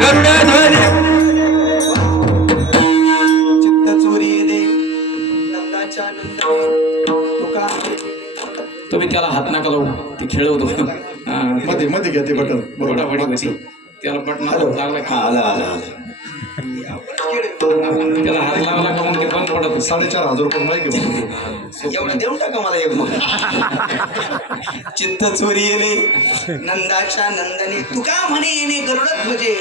गरुड ध्वजे. चित्त चोरी दे नंदाच्या नंदने तुका. तुम्ही त्याला हात नका लावू, ते खेळवतो. मध्ये मध्ये घ्या ते बटन बटाबटी होती, त्याला बटन लागला का त्याला हात लावला का मग ते बंद पडत. 4,500 रुपये नाही घेऊ. एवढं देऊन टाका मला एक मग. चित्त चोरी येणे नंदाच्या नंदने तुका म्हणे येणे गरुड ध्वजे.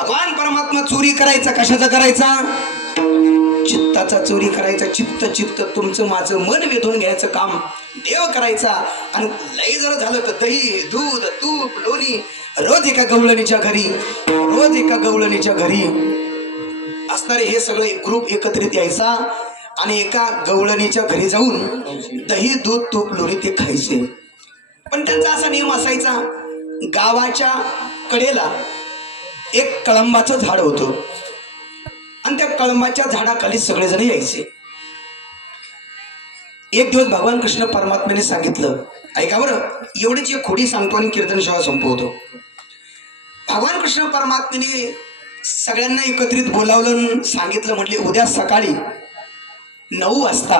भगवान परमात्मा चोरी करायचा कशाचा करायचा? चित्ताचा चोरी करायचा. चित्त तुमचं माझं मन वेधून घ्यायचं काम देव करायचा. आणि लई जर झालं तर दही दूध तूप लोणी रोज एका गवळणीच्या घरी असणारे हे सगळे ग्रुप एकत्रित यायचा. आणि एका गवळणीच्या घरी जाऊन दही दूध तूप लोणी ते खायचे. पण त्यांचा असा नियम असायचा, गावाच्या कडेला एक कळंबाचं झाड होतं आणि त्या कळंबाच्या झाडाखाली सगळेजण यायचे. एक दिवस भगवान कृष्ण परमात्म्याने सांगितलं, ऐका बरं, एवढीच एक खोडी सांगतो आणि कीर्तन सेवा संपवतो. भगवान कृष्ण परमात्म्याने सगळ्यांना एकत्रित बोलावलं, सांगितलं, म्हटले उद्या सकाळी 9 वाजता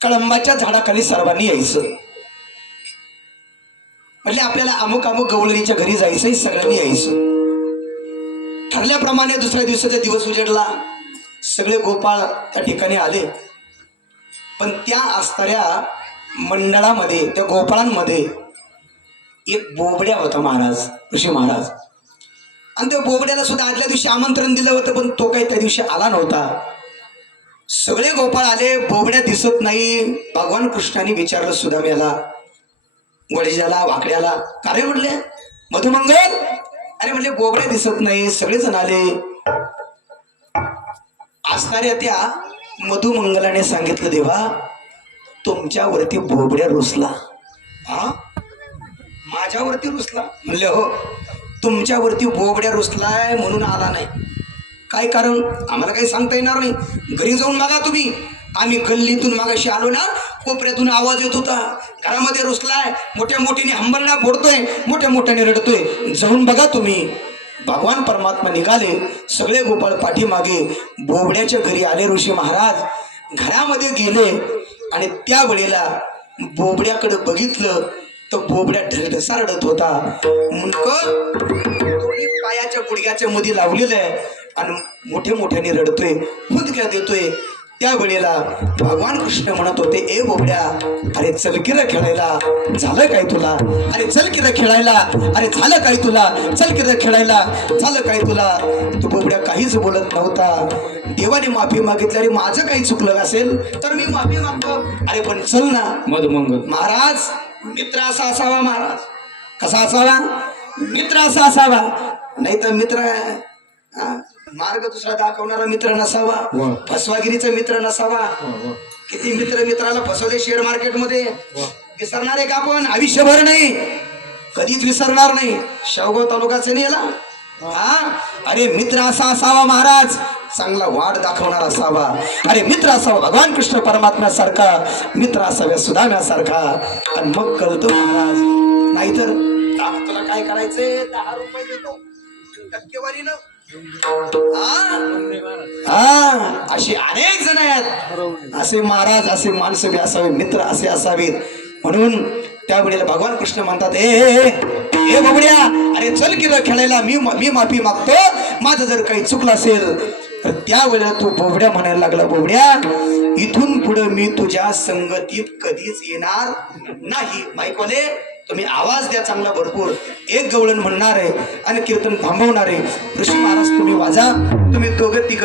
कळंबाच्या झाडाखाली सर्वांनी यायचं. म्हटले आपल्याला अमुक अमुक गवळणीच्या घरी जायचंय, सगळ्यांनी यायचं. ठरल्याप्रमाणे दुसऱ्या दिवसाचा दिवस उजेडला. सगळे गोपाळ त्या ठिकाणी आले. पण त्या असणाऱ्या मंडळामध्ये, त्या गोपाळांमध्ये एक बोबड्या होता, महाराज, ऋषी महाराज. आणि त्या बोबड्याला सुद्धा आदल्या दिवशी आमंत्रण दिलं होतं, पण तो काही त्या दिवशी आला नव्हता. सगळे गोपाळ आले, बोबड्या दिसत नाही. भगवान कृष्णाने विचारलं सुदाम्याला, वडिजाला, वाकड्याला, का रे म्हटले मधुमंगल? अरे म्हटले बोबड्या दिसत नाही. सगळेजण आले. असणाऱ्या त्या मधुमंगलाने सांगितलं, देवा तुमच्यावरती बोबड्या रुसला. हा, माझ्यावरती रुसला? म्हणले हो, तुमच्यावरती बोबड्या रुसलाय म्हणून आला नाही. काय कारण आम्हाला काही सांगता येणार नाही. घरी जाऊन बघा तुम्ही. आम्ही गल्लीतून मागाशी आलो ना, कोपऱ्यातून आवाज येत होता, घरामध्ये रुसलाय, मोठ्या मोठ्याने हंबरडा फोडतोय, मोठ्या मोठ्याने रडतोय, जाऊन बघा तुम्ही. भगवान परमात्मा निघाले. सगळे गोपाळ पाठीमागे बोबड्याच्या घरी आले. ऋषी महाराज घरामध्ये गेले आणि त्या वेळेला बोबड्याकडे बघितलं तर बोबड्या ढसढसा रडत होता. मुंडकं दोन्ही पायाच्या गुडघ्याच्या मध्ये लावलेलं आहे आणि मोठ्या मोठ्याने रडतोय, हुंदक्या देतोय. त्या वेळेला भगवान कृष्ण म्हणत होते, ए बोबड्या, अरे चल की रे खेळायला, झालं काय तुला? अरे चल की रे खेळायला, अरे झालं काय तुला? चल की रे खेळायला, झालं काय तुला? तो बोबड्या काहीच बोलत नव्हता. देवाने माफी मागितली. अरे माझं काही चुकलं असेल तर मी माफी मागतो. अरे पण चल ना. मधुमंगल महाराज मित्र असा असावा. महाराज कसा असावा? मित्र असा असावा. नाही तर मित्र मार्ग दुसरा दाखवणारा मित्र नसावा, फसवागिरीचा मित्र नसावा. किती मित्र मित्राला फसवले शेअर मार्केटमध्ये. विसरणार आहे का आपण? आयुष्यभर नाही, कधीच विसरणार नाही. शेवगाव तालुकाचे नाही याला. हा, अरे मित्र असा असावा महाराज, चांगला वाट दाखवणारा असावा. अरे मित्र असावा भगवान कृष्ण परमात्म्यासारखा, मित्र असाव्या सुदाम्यासारखा. आणि मग कळतो महाराज. नाहीतर तुला काय करायचंय, 10 रुपये देतो टक्केवारीनं. असे अनेक जण आहेत. असे महाराज, असे माणसं बी असावे, मित्र असे असावेत. म्हणून त्यावेळेला भगवान कृष्ण म्हणतात, ए बाबड्या, अरे चल की खेळायला, मी माफी मागतो. माझं जर काही चुकलं असेल तर त्यावेळेला तो बोबड्या म्हणायला लागला, बोबड्या इथून पुढे मी तुझ्या संगतीत कधीच येणार नाही. माईकवाले तुम्ही आवाज द्या चांगला भरपूर. एक गवळण म्हणणार आहे आणि कीर्तन थांबवणार आहे. ऋषी महाराज तुम्ही वाजा. तुम्ही दोघं तिघ